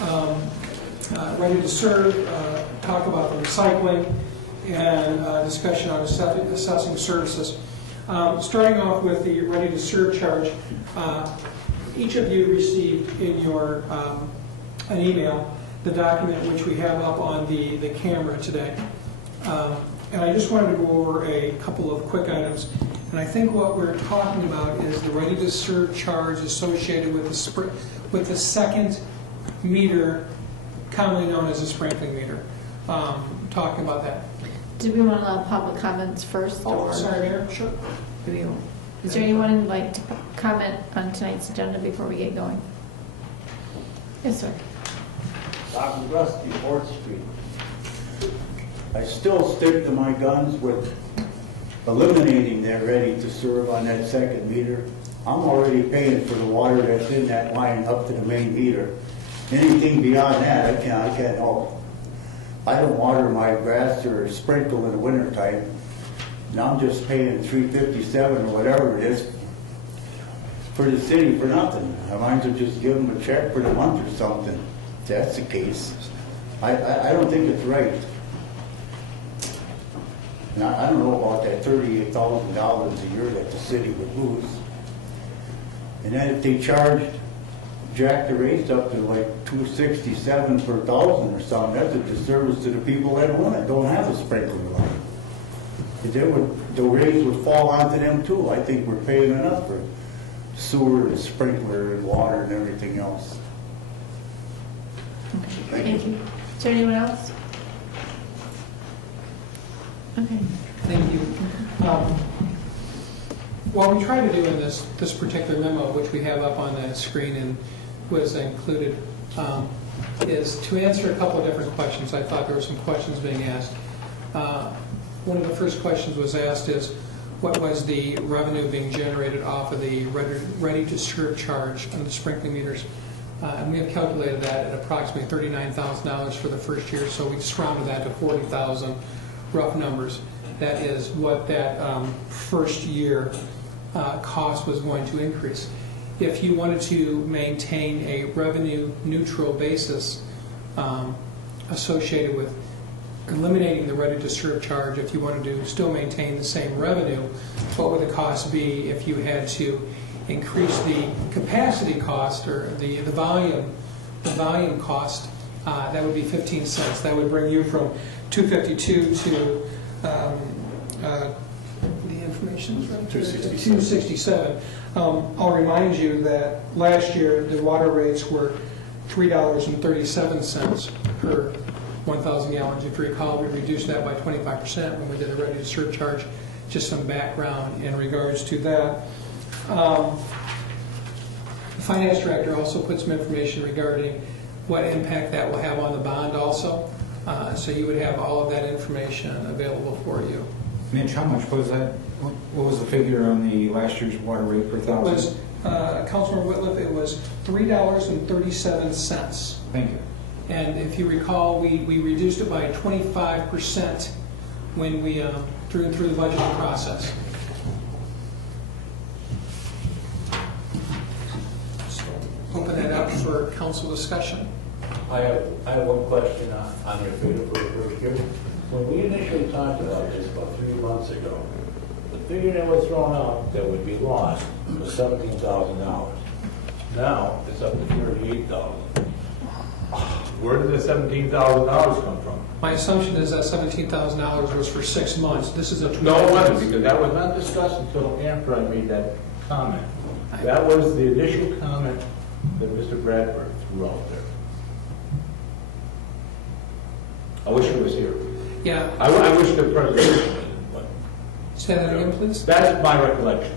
Ready to Serve, talk about the recycling, and discussion on assessing services. Starting off with the Ready to Serve charge, each of you received in your an email the document which we have up on the camera today. And I just wanted to go over a couple of quick items. And I think what we're talking about is the Ready to Serve charge associated with the second meter, commonly known as a sprinkling meter. Talking about that. Do we want to allow public comments first? Oh, sorry, Mayor. Sure. Is there anyone who'd like to comment on tonight's agenda before we get going? Yes, sir. Dr. Rusty, 4th Street. I still stick to my guns with eliminating that Ready to Serve on that second meter. I'm already paying for the water that's in that line up to the main meter. Anything beyond that, I can't help. I don't water my grass or sprinkle in the wintertime, and I'm just paying $3.57 or whatever it is for the city for nothing. I might as well just give them a check for the month or something. If that's the case, I don't think it's right. And I don't know about that $38,000 a year that the city would lose. And then if they charged jack the rates up to like $267 per thousand or something, that's a disservice to the people that don't have a sprinkler line. The rates would fall onto them too. I think we're paying enough for sewer and sprinkler and water and everything else. Thank you. Is there anyone else? Okay. Thank you. What we try to do in this particular memo, which we have up on the screen and was included, is to answer a couple of different questions. I thought there were some questions being asked. One of the first questions was asked is, what was the revenue being generated off of the Ready to Serve charge on the sprinkling meters? And we have calculated that at approximately $39,000 for the first year, so we just rounded that to $40,000, rough numbers. That is what that first year cost was going to increase. If you wanted to maintain a revenue neutral basis associated with eliminating the Ready to Serve charge, if you wanted to still maintain the same revenue, what would the cost be if you had to increase the capacity cost or the volume cost? That would be 15 cents. That would bring you from 252 to the information is right, 267. I'll remind you that last year the water rates were $3.37 per 1,000 gallons. If you recall, we reduced that by 25% when we did the Ready to Serve charge. Just some background in regards to that. The finance director also put some information regarding what impact that will have on the bond also. So you would have all of that information available for you. Mitch, how much was that? What was the figure on the last year's water rate per thousand? It was, Councilman Whitliff, it was $3.37. Thank you. And if you recall, we reduced it by 25% when we through the budgeting process. So open that up for council discussion. I have one question on your figure for the first year. When we initially talked about this about 3 months ago, the figure that was thrown out that would be lost was $17,000. Now it's up to $38,000. Where did the $17,000 come from? My assumption is that $17,000 was for 6 months. This is a No, it wasn't, because that was not discussed until after I made that comment. That was the initial comment that Mr. Bradford threw out there. I wish he was here. Yeah. I wish the presentation was, but Say that again, please. that's my recollection.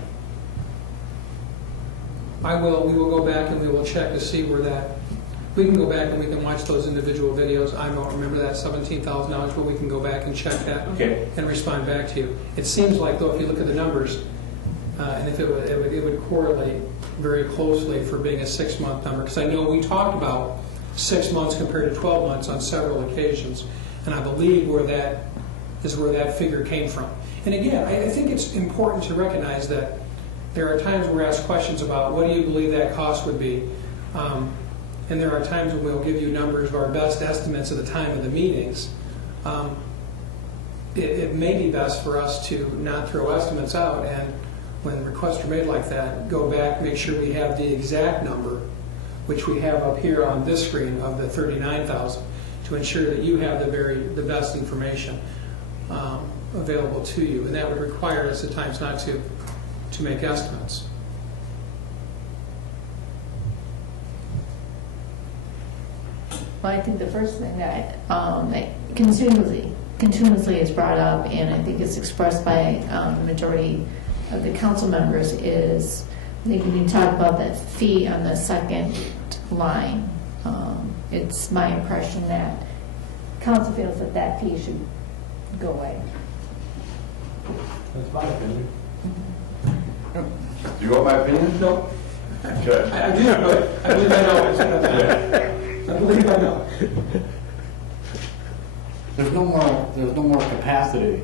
We will go back and we will check to see where that. We can go back and we can watch those individual videos. I don't remember that $17,000, but we can go back and check that and respond back to you. It seems like, though, if you look at the numbers, and if it would correlate very closely for being a 6-month number, because I know we talked about 6 months compared to 12 months on several occasions, and I believe where that figure came from. And again, I think it's important to recognize that there are times we're asked questions about what do you believe that cost would be. and there are times when we'll give you numbers of our best estimates at the time of the meetings, it may be best for us to not throw estimates out, and when requests are made like that, go back, make sure we have the exact number, which we have up here on this screen of the 39,000, to ensure that you have the best information available to you, and that would require us at times not to make estimates. Well, I think the first thing that continuously is brought up, and I think it's expressed by the majority of the council members, is I think when you talk about that fee on the second line, it's my impression that council feels that that fee should go away. That's my opinion. Do you want my opinion? No, Okay. I do, but I believe I know. I believe I know. There's no more capacity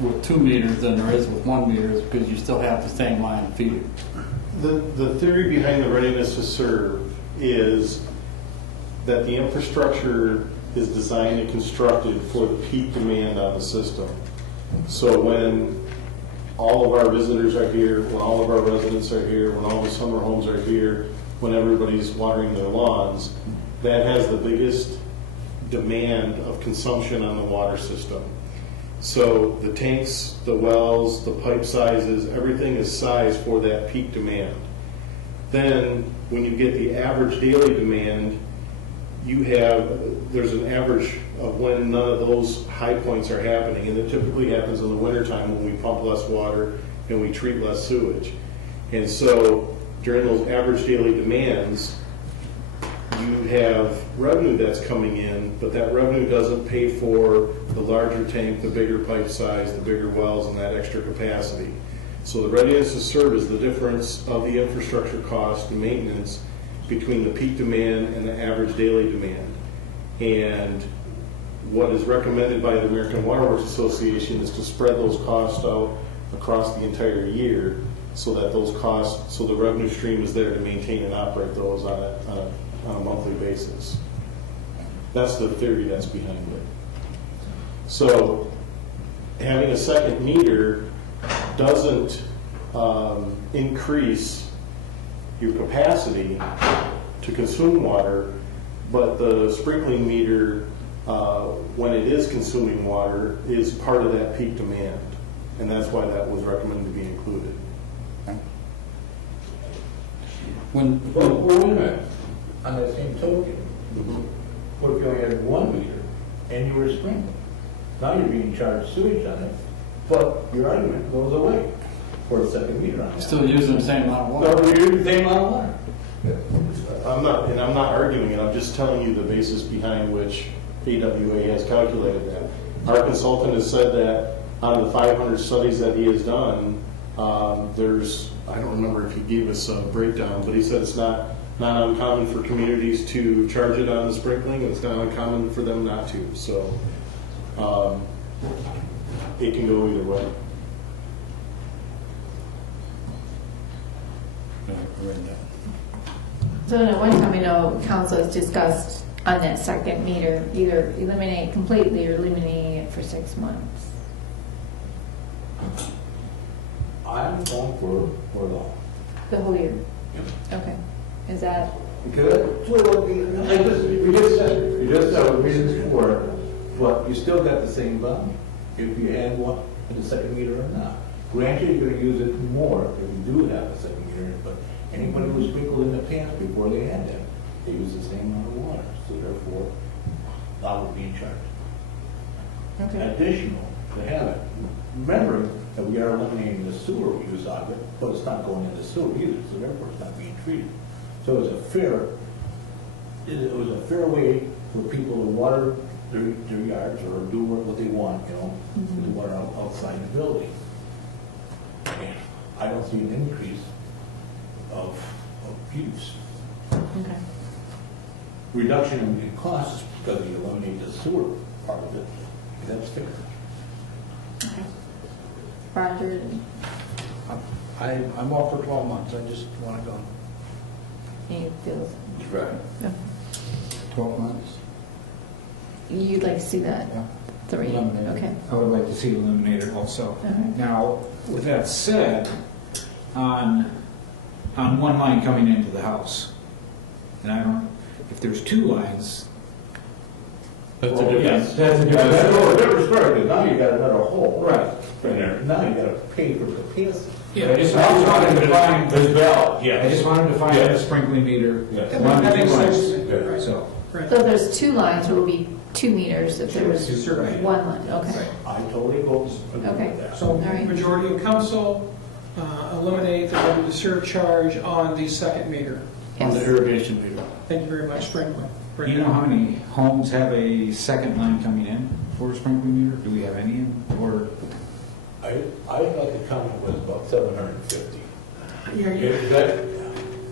with 2 meters than there is with 1 meter, because you still have the same line feed. The theory behind the readiness to serve is that the infrastructure is designed and constructed for the peak demand on the system. So when all of our visitors are here, when all of our residents are here, when all the summer homes are here, when everybody's watering their lawns, that has the biggest demand of consumption on the water system. So the tanks, the wells, the pipe sizes, everything is sized for that peak demand. Then when you get the average daily demand, there's an average of when none of those high points are happening, and it typically happens in the wintertime when we pump less water and we treat less sewage. And so during those average daily demands, you have revenue that's coming in, but that revenue doesn't pay for the larger tank, the bigger pipe size, the bigger wells, and that extra capacity. So the readiness to serve is the difference of the infrastructure cost and maintenance between the peak demand and the average daily demand. And what is recommended by the American Water Works Association is to spread those costs out across the entire year, so that those costs, so the revenue stream is there to maintain and operate those on a monthly basis. That's the theory that's behind it. So having a second meter doesn't increase your capacity to consume water, but the sprinkling meter, when it is consuming water, is part of that peak demand. And that's why that was recommended to be included. Well, wait a minute. On that same token, what if you only had 1 meter and you were sprinkling? Now you're being charged sewage on it, but your argument goes away for a second meter on it. Still using the same amount of water. No, you're using the same amount of water. I'm not arguing it, I'm just telling you the basis behind which AWA has calculated that. Our consultant has said that out of the 500 studies that he has done, I don't remember if he gave us a breakdown, but he said it's not uncommon for communities to charge it on the sprinkling, and it's not uncommon for them not to. So it can go either way. So at one time, I know council has discussed on that second meter, either eliminate it completely or eliminating it for 6 months. I'm going for The whole year? Okay. Is that, Good. You just said the reasons for it, but you still got the same value if you add one in the second meter or not. Granted, you're going to use it more if you do have a second meter, but anybody who sprinkled in the pans before they had that, they use the same amount of water, so therefore, that would be charged. okay. Additional to have it. Remember that we are eliminating the sewer use of it, but it's not going into sewer either, so therefore it's not being treated. So it was a fair way for people to water their yards or do what they want, with the water outside the building. And I don't see an increase of use. Okay. Reduction in costs is because you eliminate the sewer part of it. That's fair. Okay. Roger, I'm off for 12 months, I just want to go. any feels Right. 12 months. You'd like to see that? Yeah. 3, Eliminated. okay. I would like to see it eliminated also. Alright. Now, with that said, on one line coming into the house, and I don't, if there's 2 lines, That's well, a difference. yes, that's a difference. That's a different story, because now you got another hole. Right. In there. Now you gotta pay for capacity. I just wanted to find, This valve, yeah. I just wanted to find Yeah. a sprinkling meter. Yeah. One That of makes the sense lines. to me. Yeah. Right. So, Right. So if there's 2 lines, it will be 2 meters if there was Right. 1 line, okay. I totally go agree Okay. with that. So All right. majority of council eliminate the revenue surcharge on the second meter. On the Yes. irrigation meter. Thank you very much, Sprinkler. do you know how many homes have a second line coming in for a sprinkling meter? Do we have any in, or? I thought the comment was about 750. Yeah, Is that,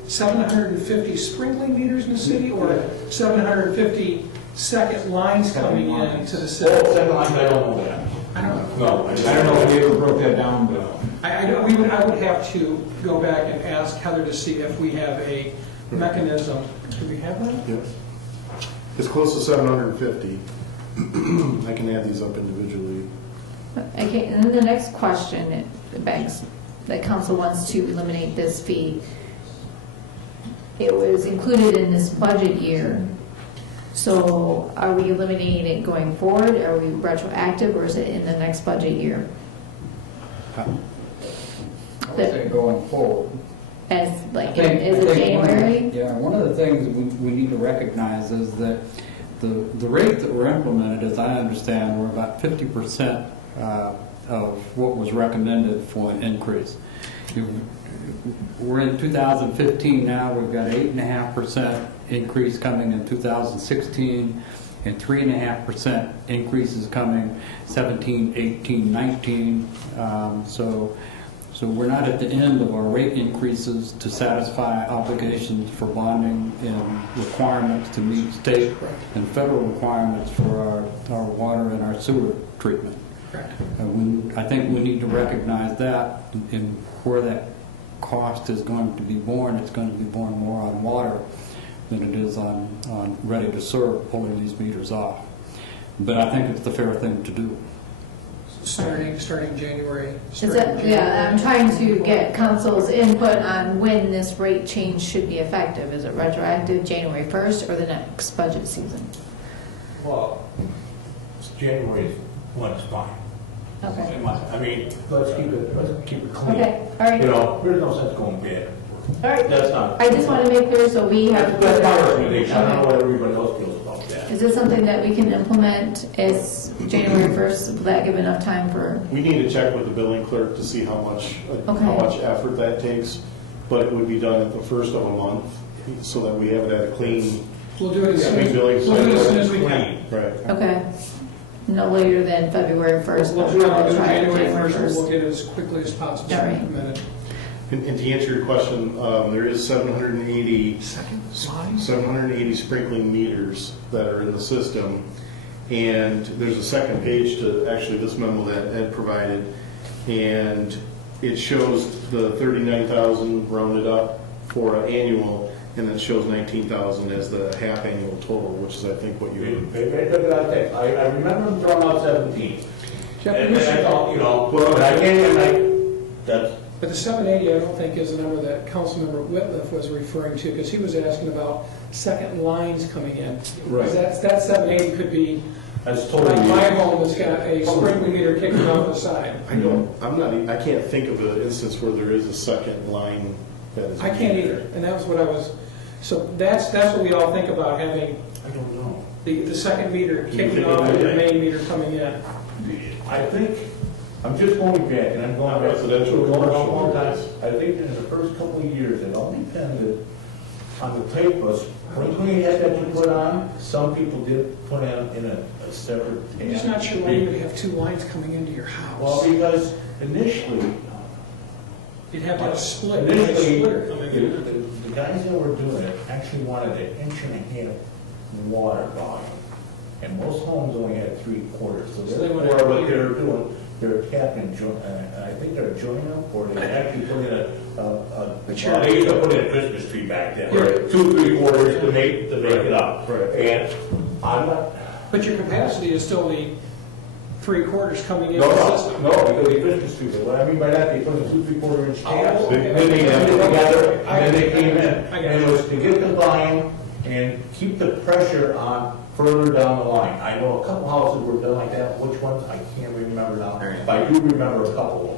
750 sprinkling meters in the city, or 750 second lines coming in to the oh, city? second line, I don't know that. I don't know. No, I don't know if we ever broke that down, but. I would have to go back and ask Heather to see if we have a mechanism. Do we have that? Yep. It's close to 750. I can add these up individually. Okay, and then the next question, it begs, that council wants to eliminate this fee. It was included in this budget year, so are we eliminating it going forward? Are we retroactive, or is it in the next budget year? I would say going forward. As, like, I think- is I it think one of the- January? Yeah, one of the things we need to recognize is that the rate that were implemented, as I understand, were about 50% of what was recommended for an increase. We're in 2015 now, we've got 8.5% increase coming in 2016, and 3.5% increases coming 17, 18, 19. So we're not at the end of our rate increases to satisfy obligations for bonding and requirements to meet state and federal requirements for our water and our sewer treatment. Correct. I think we need to recognize that, and where that cost is going to be borne, it's going to be borne more on water than it is on ready to serve, pulling these meters off. But I think it's the fair thing to do. Starting January. Is that, yeah, I'm trying to get council's input on when this rate change should be effective. Is it retroactive January 1st or the next budget season? Well, January 1 is fine. Okay. I mean, let's keep it clean. Okay, all right. You know, there's no sense going bad. All right. That's not, I just want to make clear so we have. that's my recommendation. I don't know Okay. what everybody else feels about that. Is this something that we can implement as January 1st? Will that give enough time for, We need to check with the billing clerk to see how much effort that takes, but it would be done at the first of a month, so that we have it at a clean, We'll do it as soon as, billing we'll do it as soon as cycle. we can. Right. okay, no later than February 1st, We'll but do it we'll on try it January January 1st, we'll 1st. get it as quickly as possible All right. implemented. And to answer your question, there is 780 sprinkling meters that are in the system. And there's a second page to actually this memo that Ed provided. And it shows the 39,000 rounded up for an annual, and then shows 19,000 as the half annual total, which is I think what you. They took it out there. I remember them throwing out 17. Jeff, And we then I should- thought, you know, Well, but I can't, that's, But the 780, I don't think is the number that Councilmember Whitliff was referring to, because he was asking about second lines coming in. Right. Because that 780 could be, that's like totally. my home that's got a sprinkling meter kicking off the side. I can't think of an instance where there is a second line that is. I can't either, and that was what I was, so that's what we all think about, having I don't know. the second meter kicking off and the main meter coming in. I think, I'm just going back, and I'm going back. Residential, Going back a commercial. long time. I think in the first couple of years, it all depended on the type of sprinkling head that you put on. Some people did put in a separate. I'm just not sure why you would have 2 lines coming into your Well, house. because initially, You'd have to have a split, you'd have a splitter coming in. the guys that were doing it actually wanted an 1.5 inch water volume. And most homes only had 3/4, so So they therefore wanted- what they were doing they're capping, I think they're joining them, or they actually put in But well, they used to put in a Christmas tree back then, Right. 2 3/4 to make it up. Right. And I'm not, But your capacity is still the 3/4 coming into no, the no, system. no, because they Christmas trees, what I mean by that, they put in 2 3/4 inch cans, Oh, then okay. they got it together, and then they came in. I got And it it. was to get the volume and keep the pressure on further down the line. I know a couple houses were done like that, which ones, I can't remember now, but I do remember a couple of them.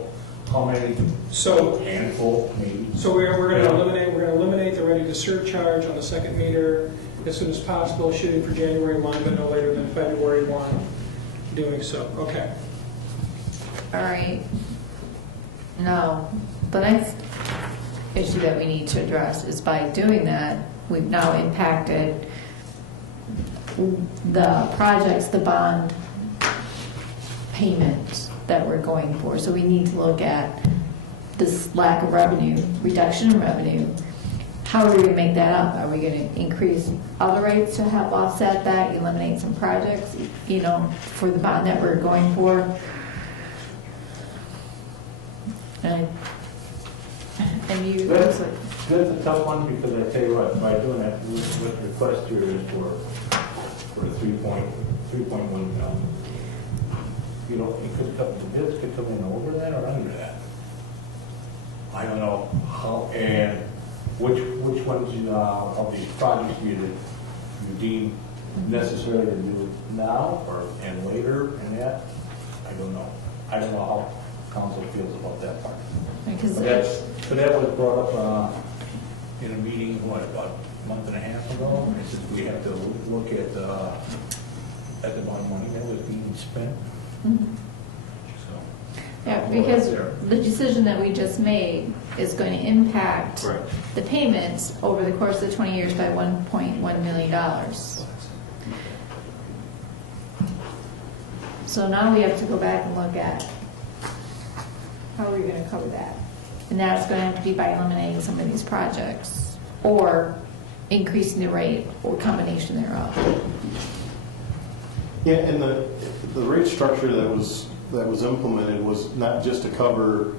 How many? So- Handful, maybe. So we're going to eliminate the ready to serve charge on the second meter as soon as possible, shooting for January 1, but no later than February 1, doing so. Okay. All right. Now, the next issue that we need to address is by doing that, we've now impacted the projects, the bond payments that we're going for. So we need to look at this lack of revenue, reduction in revenue. How are we going to make that up? Are we going to increase other rates to help offset that, eliminate some projects, for the bond that we're going for? And you, That's a tough one, because I tell you what, by doing that, what the request here is for 3.1 million. It could come, the bids could come in over that or under that. I don't know how, and which ones of these projects you deem necessary to do now and later and that? I don't know. I don't know how council feels about that part. because So that was brought up in a meeting, about a month and a half ago? I said, we have to look at the amount of money that was being spent. So, yeah, because the decision that we just made is going to impact Right. the payments over the course of the 20 years by $1.1 million. So now we have to go back and look at how are we going to cover that? And that's going to have to be by eliminating some of these projects or increasing the rate or combination thereof. Yeah, and the rate structure that was implemented was not just to cover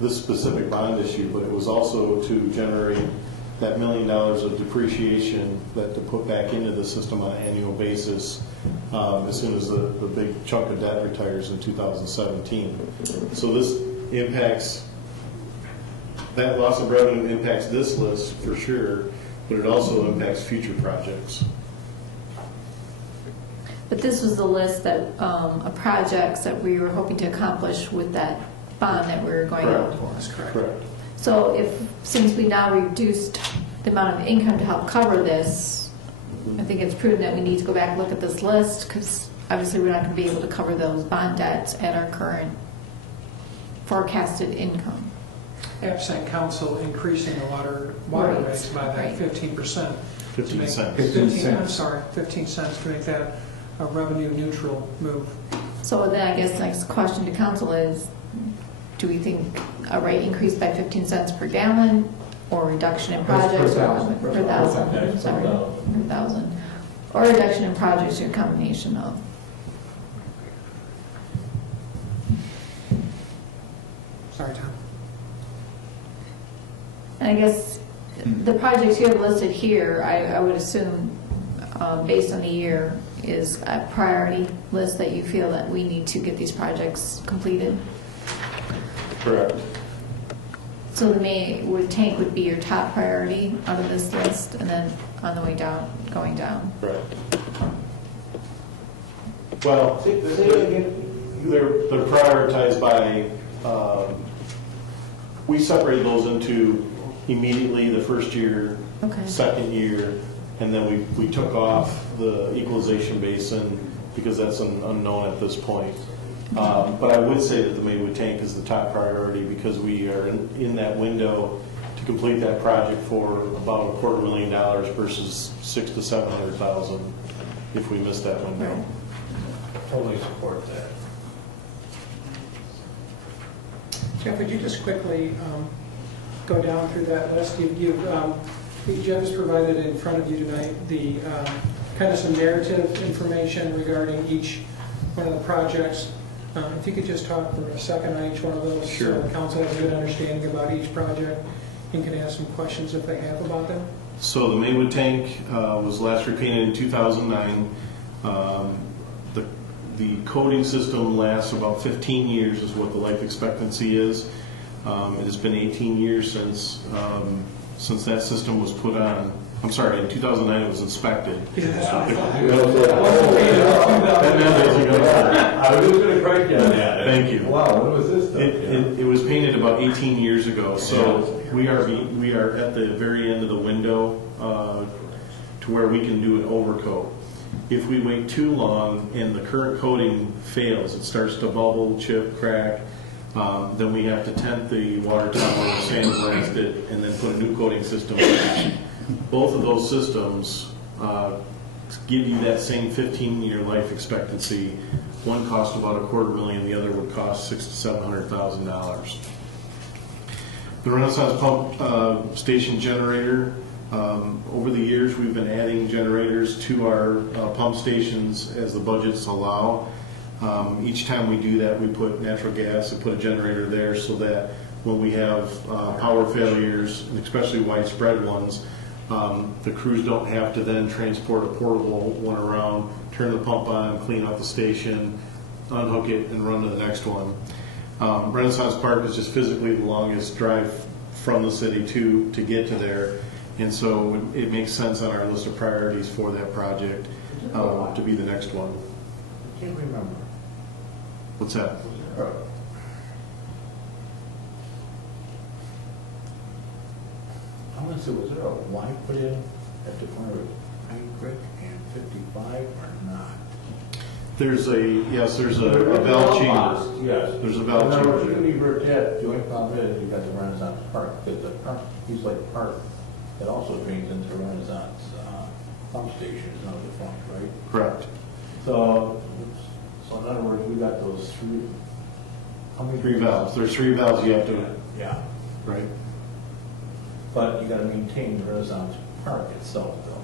this specific bond issue, but it was also to generate that $1 million of depreciation that to put back into the system on an annual basis as soon as the big chunk of debt retires in 2017. So this impacts, that loss of revenue impacts this list for sure, but it also impacts future projects. But this was the list that, of projects that we were hoping to accomplish with that bond that we were going out for. That's correct. Correct. So since we now reduced the amount of income to help cover this, I think it's prudent that we need to go back and look at this list, because obviously we're not going to be able to cover those bond debts at our current forecasted income. Absent council increasing the water rates by that Right. 15%. 15 cents. 15 cents to make that a revenue neutral move. So then I guess the next question to council is, do we think a rate increase by 15 cents per gallon or reduction in projects? Per thousand. Per thousand, sorry, per thousand. Or reduction in projects or a combination of? Sorry, Tom. And I guess the projects you have listed here, I would assume, based on the year, is a priority list that you feel that we need to get these projects completed. Correct. So the tank would be your top priority out of this list, and then on the way down, going down. Right. Well, they're prioritized by, we separate those into immediately the first year, Okay. second year, and then we took off the equalization basin because that's an unknown at this point. But I would say that the Maywood tank is the top priority because we are in that window to complete that project for about $250,000 versus $600,000 to $700,000 if we miss that window. Right. totally support that. Jeff, would you just quickly go down through that list? Jeff has provided in front of you tonight the kind of some narrative information regarding each one of the projects. If you could just talk for a second on each one of those. Sure. So the council has a good understanding about each project and can ask some questions if they have about them. So the Maywood tank was last repainted in 2009. The coating system lasts about 15 years is what the life expectancy is. It has been 18 years since that system was put on. I'm sorry, in 2009 it was inspected. I was just gonna correct you on that. Thank you. Wow, what was this stuff? It was painted about 18 years ago, so we are at the very end of the window to where we can do an overcoat. If we wait too long and the current coating fails, it starts to bubble, chip, crack, then we have to tent the water tower, sandblast it, and then put a new coating system in. Both of those systems give you that same 15-year life expectancy. One cost about $250,000, the other would cost $600,000 to $700,000. The Renaissance pump station generator, over the years we've been adding generators to our pump stations as the budgets allow. Each time we do that, we put natural gas and put a generator there so that when we have power failures, and especially widespread ones, the crews don't have to then transport a portable one around, turn the pump on, clean out the station, unhook it, and run to the next one. Renaissance Park is just physically the longest drive from the city to get to there, and so it makes sense on our list of priorities for that project to be the next one. I can't remember. What's that? I want to say, was there a Y put in at the corner of Pine Creek and 55 or not? There's a valve change. Yes. There's a valve In other words, change. you can revert that. The only problem is you got the Renaissance Park, because the park, East Lake Park, that also drains into the Renaissance pump station is not defunct, right? Correct. So in other words, we got those three. How many? 3 valves. There's 3 valves you have to, Yeah, right? but you got to maintain the Renaissance Park itself, though.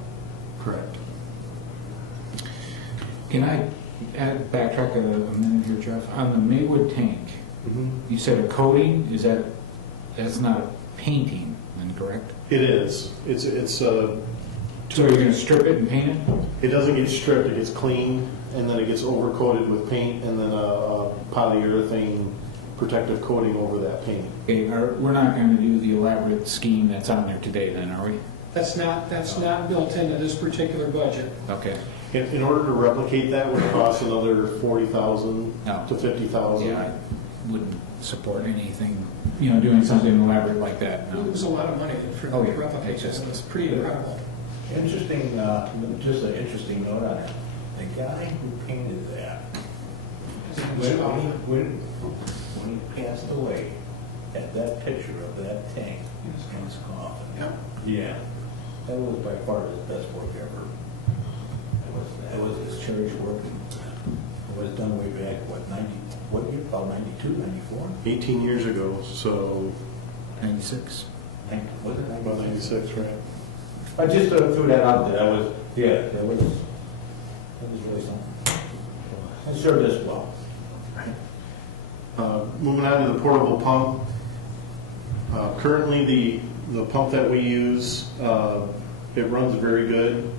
Correct. Can I backtrack a minute here, Jeff? On the Maywood tank, you said a coating, that's not a painting, then, correct? It is. It's So you're gonna strip it and paint it? it doesn't get stripped, it gets cleaned, and then it gets overcoated with paint, and then a polyurethane protective coating over that paint. Okay, we're not gonna do the elaborate scheme that's on there today then, are we? That's not built into this particular budget. Okay. In order to replicate that would cost another $40,000 No. to $50,000. Yeah, I wouldn't support anything, doing something elaborate like that, It no. was a lot of money for Oh, the yeah. replication. It was pretty incredible. Interesting, just an interesting note on it. The guy who painted that, when he passed away, had that picture of that tank in his coffin. Yep. Yeah. That was by far his best work ever. That was his cherished work. It was done way back, what year, about 92, 94? 18 years ago, so 96. Was it about 96, right? I just threw that out there. That was really something. It served us well. Moving on to the portable pump. Currently, the pump that we use, it runs very good.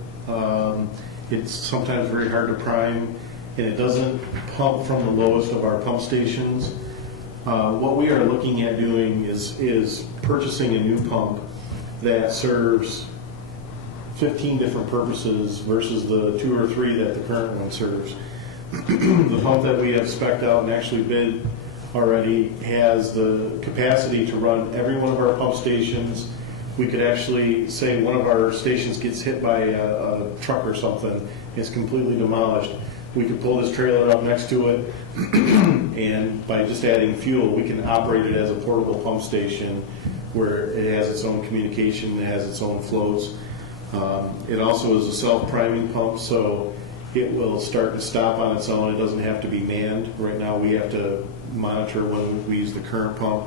It's sometimes very hard to prime, and it doesn't pump from the lowest of our pump stations. What we are looking at doing is purchasing a new pump that serves 15 different purposes versus the 2 or 3 that the current one serves. The pump that we have spec'd out and actually bid already has the capacity to run every one of our pump stations. We could actually say one of our stations gets hit by a truck or something, it's completely demolished. We could pull this trailer up next to it, and by just adding fuel, we can operate it as a portable pump station where it has its own communication, it has its own flows. It also is a self-priming pump, so it will start and stop on its own. It doesn't have to be manned. Right now, we have to monitor when we use the current pump.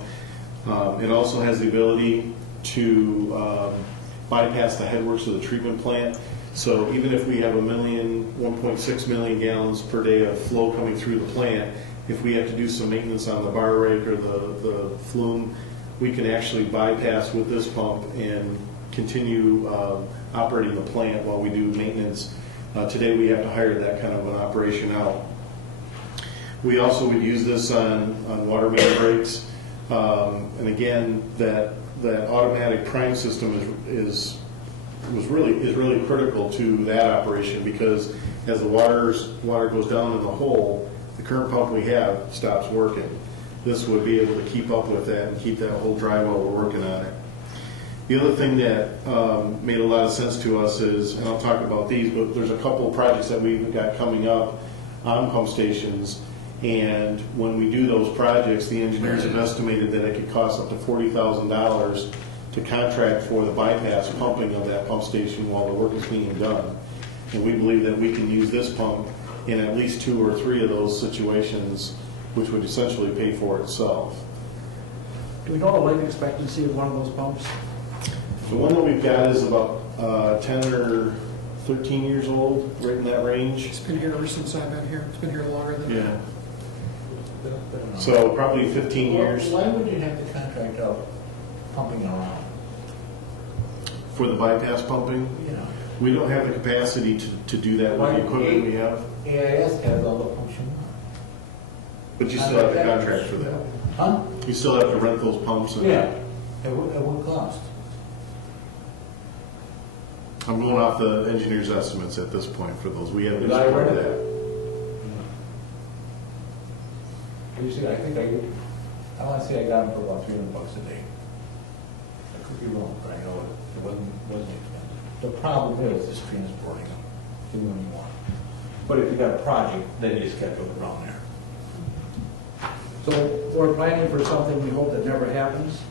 It also has the ability to bypass the headworks of the treatment plant. So even if we have 1.6 million gallons per day of flow coming through the plant, if we have to do some maintenance on the bar rake or the flume, we can actually bypass with this pump and continue operating the plant while we do maintenance. Today we have to hire that kind of an operation out. We also would use this on water main breaks. And again, that automatic prime system is really critical to that operation, because as the water goes down in the hole, the current pump we have stops working. This would be able to keep up with that and keep that hole dry while we're working on it. The other thing that made a lot of sense to us is, and I'll talk about these, but there's a couple of projects that we've got coming up on pump stations, and when we do those projects, the engineers have estimated that it could cost up to $40,000 to contract for the bypass pumping of that pump station while the work is being done. And we believe that we can use this pump in at least 2 or 3 of those situations, which would essentially pay for itself. Do we know the life expectancy of one of those pumps? The one that we've got is about 10 or 13 years old, right in that range. It's been here ever since I've been here. It's been here longer than that. Yeah. So probably 15 years Why would you have to contract out pumping around? for the bypass pumping. You know, We don't have the capacity to do that with the equipment we have, AIS has all the pumps you want. but you still have to contract for that. Huh? You still have to rent those pumps. And Yeah. At what cost? I'm going off the engineer's estimates at this point for those. We haven't Did I explored read that. it? You see, I think I want to say I got them for about $300 a day. I could be wrong, but I know it wasn't expensive. The problem is transporting them to when you want. But if you got a project, then you schedule it around there. So we're planning for something we hope that never happens.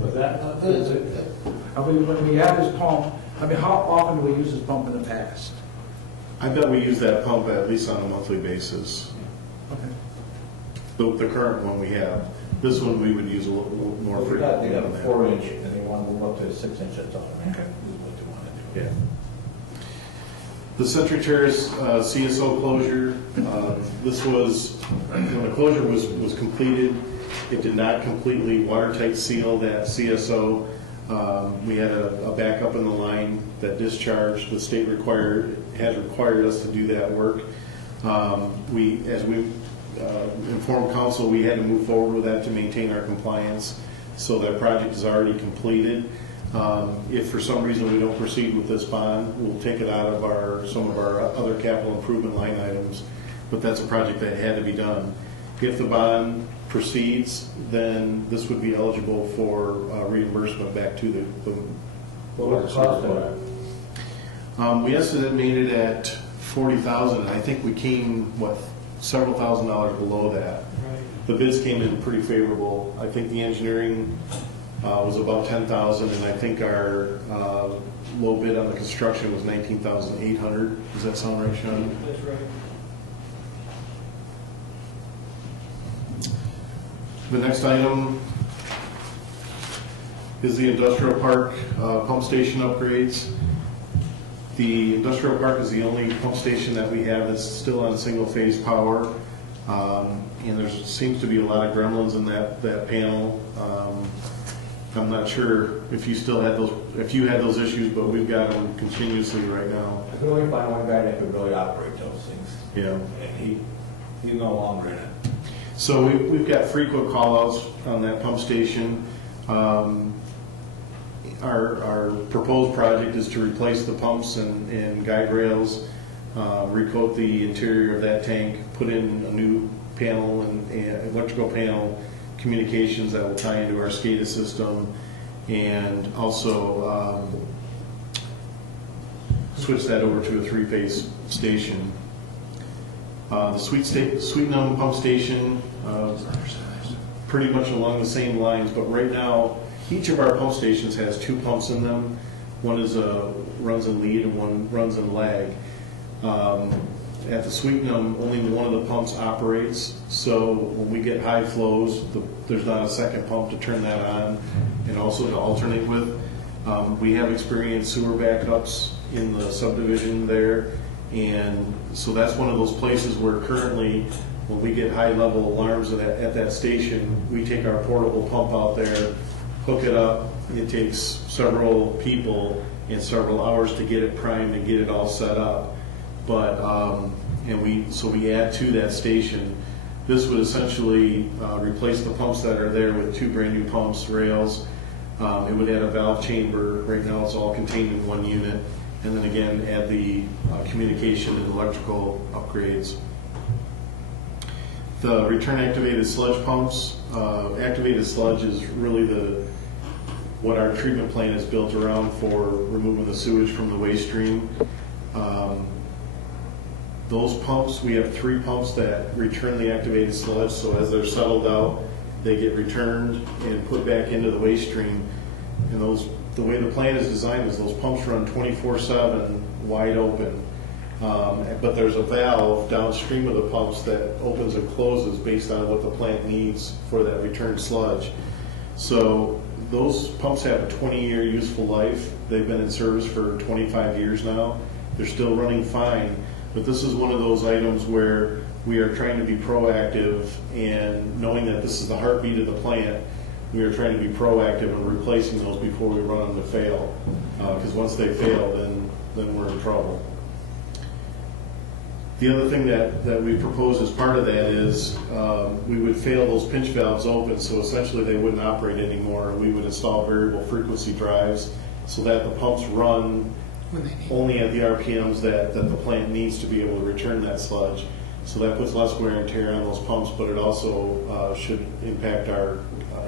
But that, I mean, when we have this pump, I mean, how often do we use this pump in the past? I bet we use that pump at least on a monthly basis. Okay. The current one we have. This one we would use a little more well, they got frequently. a than that. 4-inch and they want to move up to a 6-inch, that's all. Is what they want to do. Yeah. The Century Terrace CSO closure, this was, when the closure was completed, it did not completely watertight seal that CSO. We had a backup in the line that discharged. The state had required us to do that work. As we informed council, we had to move forward with that to maintain our compliance. So that project is already completed. If for some reason we don't proceed with this bond, we'll take it out of some of our other capital improvement line items, but that's a project that had to be done. If the bond proceeds, then this would be eligible for reimbursement back to the What was the cost of that? we estimated at $40,000. I think we came, several $1,000s below that. The bids came in pretty favorable. I think the engineering was about $10,000, and I think our low bid on the construction was $19,800. Does that sound right, Sean? That's right. The next item is the industrial park pump station upgrades. The industrial park is the only pump station that we have that's still on single-phase power. And there seems to be a lot of gremlins in that panel. I'm not sure if you still had those issues, but we've got them continuously right now. I could only find one guy that could really operate those things. Yeah. And he's no longer in it. So we've got frequent call-outs on that pump station. Our proposed project is to replace the pumps and guide rails, recoat the interior of that tank, put in a new panel and electrical panel communications that will tie into our SCADA system, and also switch that over to a 3-phase station. The Sweetnum pump station, pretty much along the same lines, but right now each of our pump stations has 2 pumps in them. One runs in lead and one runs in lag. At the Sweetnum, only one of the pumps operates, so when we get high flows, there's not a second pump to turn that on and also to alternate with. We have experienced sewer backups in the subdivision there, And so that's one of those places where currently, when we get high-level alarms at that station, we take our portable pump out there, hook it up. It takes several people and several hours to get it primed and get it all set up. But, so we add to that station. This would essentially replace the pumps that are there with 2 brand-new pumps, rails. It would add a valve chamber. Right now, it's all contained in 1 unit. And then again, add the communication and electrical upgrades. The return activated sludge pumps. Activated sludge is really what our treatment plant is built around for removing the sewage from the waste stream. Those pumps, we have 3 pumps that return the activated sludge, so as they're settled out, they get returned and put back into the waste stream. And the way the plant is designed is those pumps run 24/7, wide open. But there's a valve downstream of the pumps that opens and closes based on what the plant needs for that returned sludge. So those pumps have a 20-year useful life. They've been in service for 25 years now. They're still running fine. But this is one of those items where we are trying to be proactive, and knowing that this is the heartbeat of the plant, we are trying to be proactive in replacing those before we run them to fail. Because once they fail, then we're in trouble. The other thing that we propose as part of that is we would fail those pinch valves open, so essentially they wouldn't operate anymore. We would install variable frequency drives so that the pumps run When they need. only at the RPMs that the plant needs to be able to return that sludge. So that puts less wear and tear on those pumps, but it also should impact our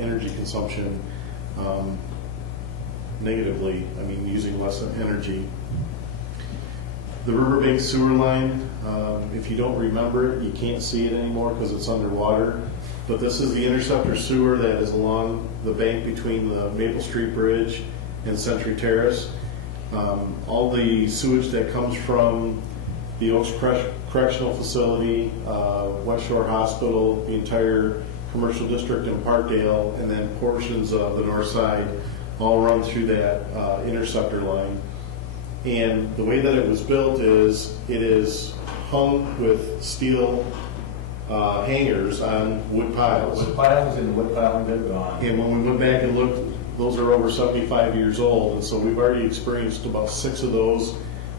energy consumption negatively, using less energy. The Riverbank sewer line, if you don't remember it, you can't see it anymore because it's underwater. But this is the interceptor sewer that is along the bank between the Maple Street Bridge and Century Terrace. All the sewage that comes from the Oaks Correctional Facility, West Shore Hospital, the entire commercial district in Parkdale, and then portions of the north side all run through that interceptor line. And the way that it was built is it is hung with steel hangers on wood piles. Wood pilings and wood piling been gone. And when we went back and looked, those are over 75 years old, and so we've already experienced about 6 of those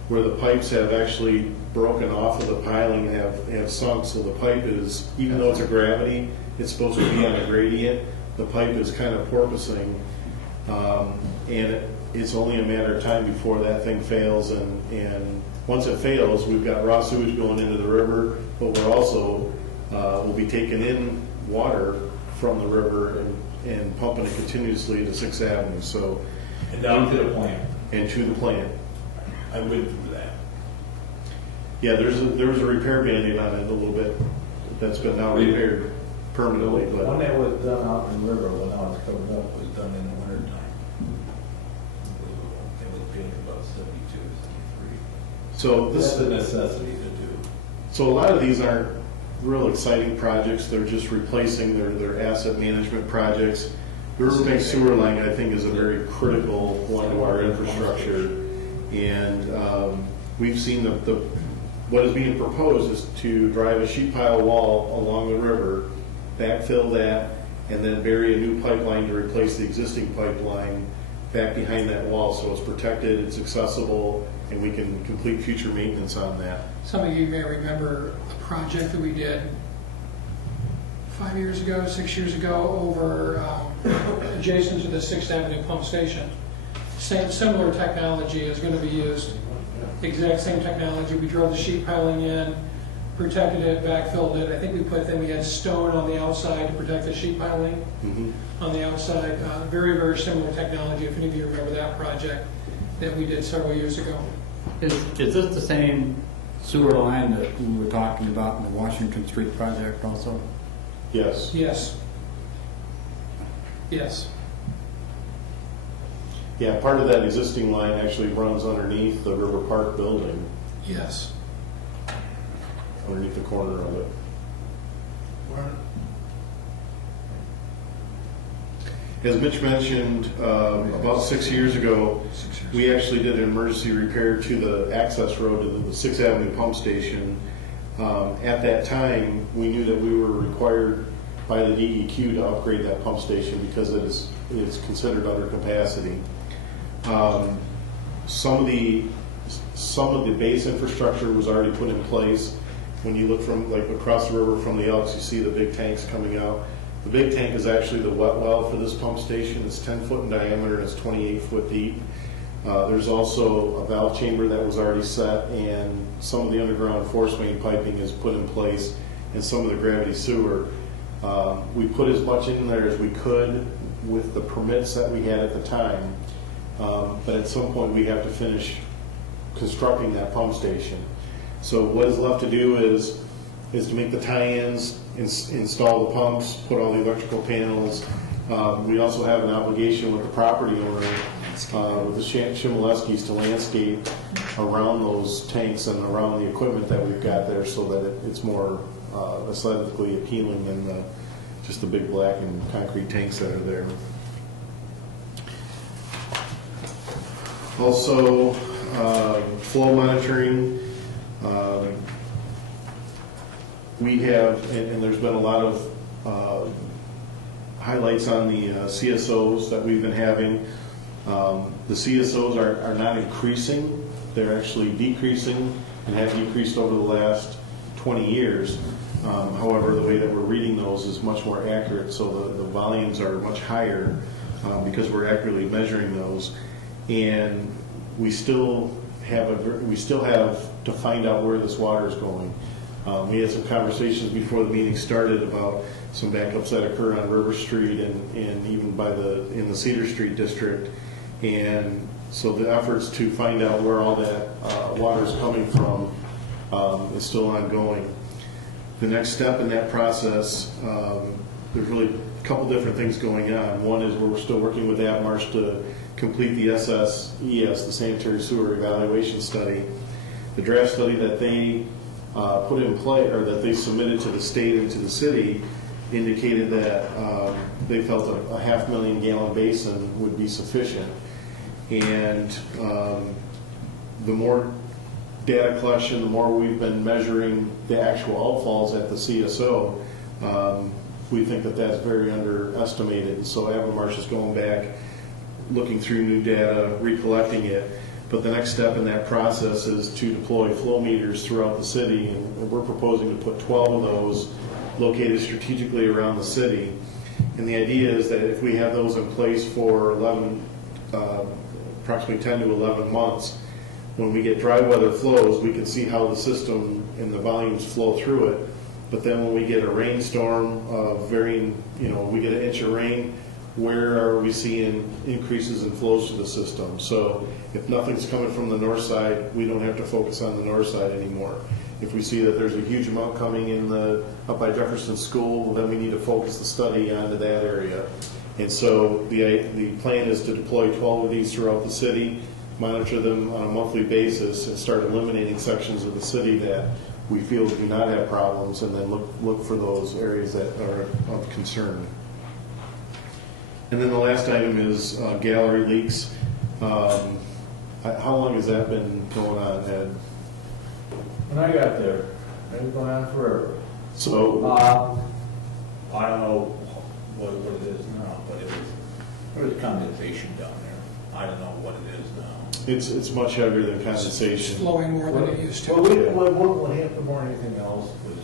where the pipes have actually broken off of the piling and have sunk. So the pipe is, even though it's a gravity, it's supposed to be on a gradient, the pipe is kind of porpoising. And it's only a matter of time before that thing fails, and once it fails, we've got raw sewage going into the river, but we're also, we'll be taking in water from the river and pumping it continuously to 6th Avenue, so. And down to the plant. And to the plant. I went through that. Yeah, there was a repair Band-Aid on it a little bit, that's been now repaired permanently, The one but. that was done out in the river, when I was covered up, was done in the winter time. It was painted about 72, 73. So That's this, a necessity to do. so a lot of these aren't real exciting projects, they're just replacing their asset management projects. The Riverbank sewer line, I think, is a very critical one to our infrastructure. And we've seen what is being proposed is to drive a sheet pile wall along the river, backfill that, and then bury a new pipeline to replace the existing pipeline back behind that wall, so it's protected, it's accessible, and we can complete future maintenance on that. Some of you may remember a project that we did 5 years ago, 6 years ago, over adjacent to the 6th Avenue pump station. Similar technology is going to be used. Exact same technology. We drove the sheet piling in, protected it, backfilled it. I think we had stone on the outside to protect the sheet piling on the outside. Very, very similar technology, if any of you remember that project that we did several years ago. Is this the same sewer line that we were talking about in the Washington Street project also? Yes. Yes. Yes. Yeah, part of that existing line actually runs underneath the River Park building, Yes. underneath the corner of it. As Mitch mentioned, about 6 years ago, we actually did an emergency repair to the access road to the 6th Avenue pump station. At that time, we knew that we were required by the DEQ to upgrade that pump station because it's considered under capacity. Some of the base infrastructure was already put in place. When you look from like across the river from the Elks, you see the big tanks coming out. The big tank is actually the wet well for this pump station. It's 10 foot in diameter and it's 28 foot deep. There's also a valve chamber that was already set, and some of the underground force main piping is put in place, and some of the gravity sewer. We put as much in there as we could with the permits that we had at the time, but at some point we have to finish constructing that pump station. So what is left to do is to make the tie-ins, install the pumps, put all the electrical panels. We also have an obligation with the property owner, with the Shimoleskis, to landscape around those tanks and around the equipment that we've got there so that it's more aesthetically appealing than just the big black and concrete tanks that are there. Also, flow monitoring. We have, and there's been a lot of highlights on the CSOs that we've been having. The CSOs are not increasing, they're actually decreasing and have decreased over the last 20 years. However, the way that we're reading those is much more accurate, so the volumes are much higher because we're accurately measuring those. And we still have to find out where this water is going. We had some conversations before the meeting started about some backups that occur on River Street and even in the Cedar Street district. And so the efforts to find out where all that water is coming from is still ongoing. The next step in that process, there's really a couple different things going on. One is we're still working with AppMarsh to complete the SSES, the Sanitary Sewer Evaluation Study. The draft study that they put in play, or that they submitted to the state and to the city, indicated that they felt a 500,000 gallon basin would be sufficient. And the more data collection, the more we've been measuring the actual outfalls at the CSO, we think that that's very underestimated. And so AppMarsh is going back, looking through new data, recollecting it. But the next step in that process is to deploy flow meters throughout the city, and we're proposing to put 12 of those located strategically around the city. And the idea is that if we have those in place for approximately 10 to 11 months, when we get dry weather flows, we can see how the system and the volumes flow through it. But then when we get a rainstorm of varying, we get an inch of rain, where are we seeing increases in flows to the system? So if nothing's coming from the north side, we don't have to focus on the north side anymore. If we see that there's a huge amount coming in up by Jefferson School, then we need to focus the study onto that area. And so the plan is to deploy 12 of these throughout the city, monitor them on a monthly basis, and start eliminating sections of the city that we feel do not have problems, and then look for those areas that are of concern. And then the last item is gallery leaks. How long has that been going on, Ed? When I got there, it was going on forever. So I don't know what it is now, but there was condensation down there. I don't know what it is now. it's much heavier than It's condensation. flowing more than it used to. What happened more than anything else was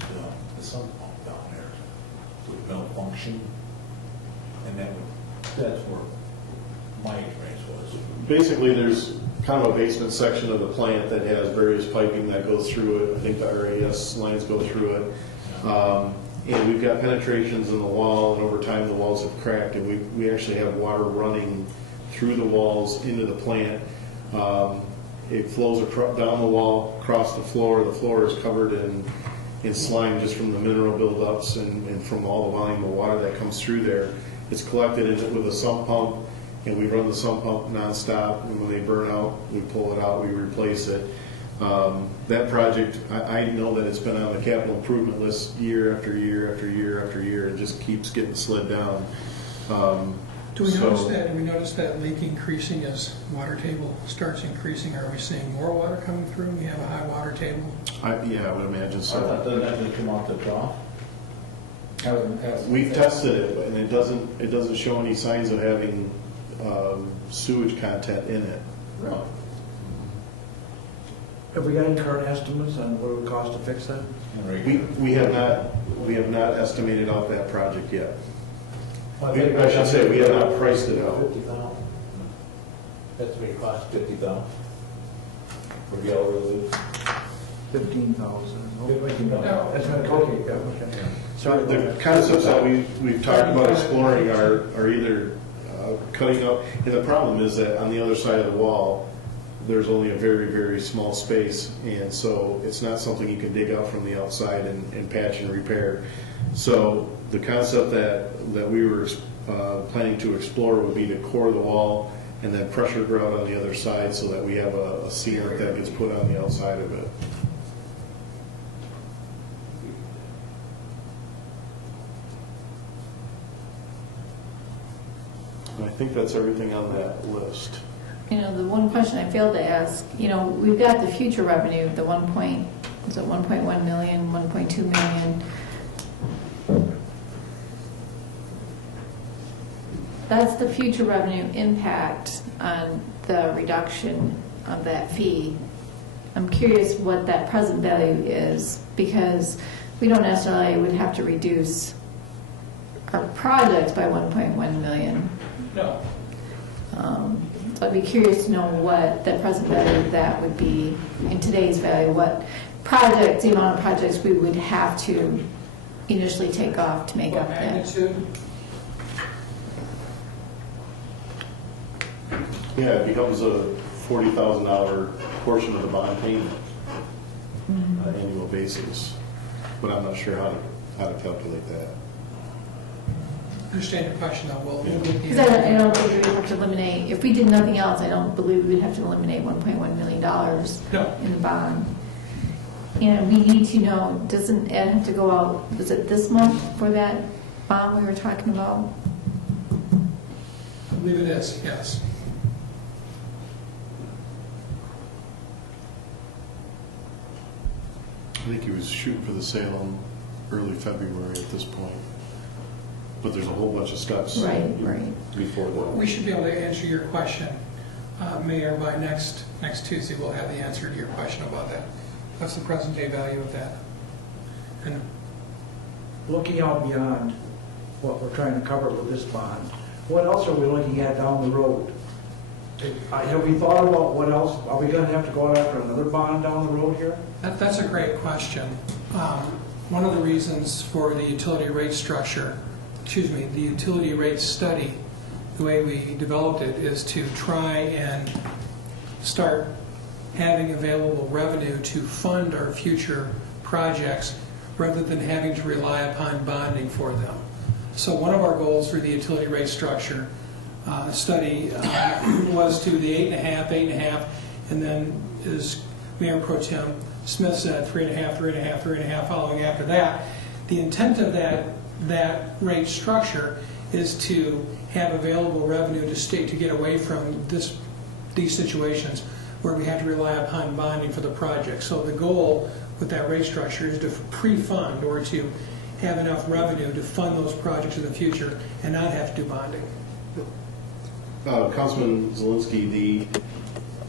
the sump pump down there would malfunction, and that's where my experience was. Basically, there's kind of a basement section of the plant that has various piping that goes through it. I think the RAS lines go through it. And we've got penetrations in the wall, and over time the walls have cracked, and we actually have water running through the walls into the plant. It flows down the wall, across the floor. The floor is covered in slime just from the mineral buildups and from all the volume of water that comes through there. It's collected in it with a sump pump, and we run the sump pump nonstop, and when they burn out, we pull it out, we replace it. That project, I know that it's been on the capital improvement list year after year after year after year, and just keeps getting slid down. Do we So- notice that leak increasing as water table starts increasing? Are we seeing more water coming through? We have a high water table. Yeah, I would imagine So that so. doesn't have to come off the trough? We've tested it, and it doesn't show any signs of having sewage content in it. No. Have we got any current estimates on what it would cost to fix that? We have not estimated out that project yet. Well, I should say, we have not priced it out. 50,000. That's what it costs, 50,000. For the elderly. 15,000. No. That's not, okay, yeah, okay. Sorry. The concepts that we've talked about exploring are either cutting up, and the problem is that on the other side of the wall, there's only a very, very small space, and so it's not something you can dig out from the outside and patch and repair. So the concept that we were planning to explore would be to core the wall and then pressure grout on the other side so that we have a sealant that gets put on the outside of it. And I think that's everything on that list. You know, the one question I failed to ask, you know, we've got the future revenue, the 1.1 million, 1.2 million. That's the future revenue impact on the reduction of that fee. I'm curious what that present value is, because we don't necessarily would have to reduce our projects by 1.1 million. No. So I'd be curious to know what the present value of that would be in today's value, what projects, the amount of projects we would have to initially take off to make What up that. magnitude? Yeah, it becomes a $40,000 portion of the bond payment on an annual basis, but I'm not sure how to calculate that. Understand your question, though. We'll get the Because I don't think we would have to eliminate, if we did nothing else, I don't believe we would have to eliminate $1.1 million No. in the bond. And we need to know, doesn't Ed have to go out, was it this month for that bond we were talking about? I believe it is, yes. I think he was shooting for the sale in early February at this point, but there's a whole bunch of steps Right. before that. We should be able to answer your question, Mayor, by next Tuesday. We'll have the answer to your question about that. What's the present day value of that? And Looking out beyond what we're trying to cover with this bond, what else are we looking at down the road? Have we thought about what else? Are we going to have to go out after another bond down the road here? that's a great question. One of the reasons for the utility rate structure, the utility rate study, the way we developed it, is to try and start having available revenue to fund our future projects rather than having to rely upon bonding for them. So one of our goals for the utility rate structure study was to the 8.5, and then, as Mayor Pro Tem Smith said, 3.5, following after that. The intent of that rate structure is to have available revenue to get away from these situations where we have to rely upon bonding for the project. So the goal with that rate structure is to pre-fund, or to have enough revenue to fund those projects in the future and not have to do bonding. Councilman Zelinski,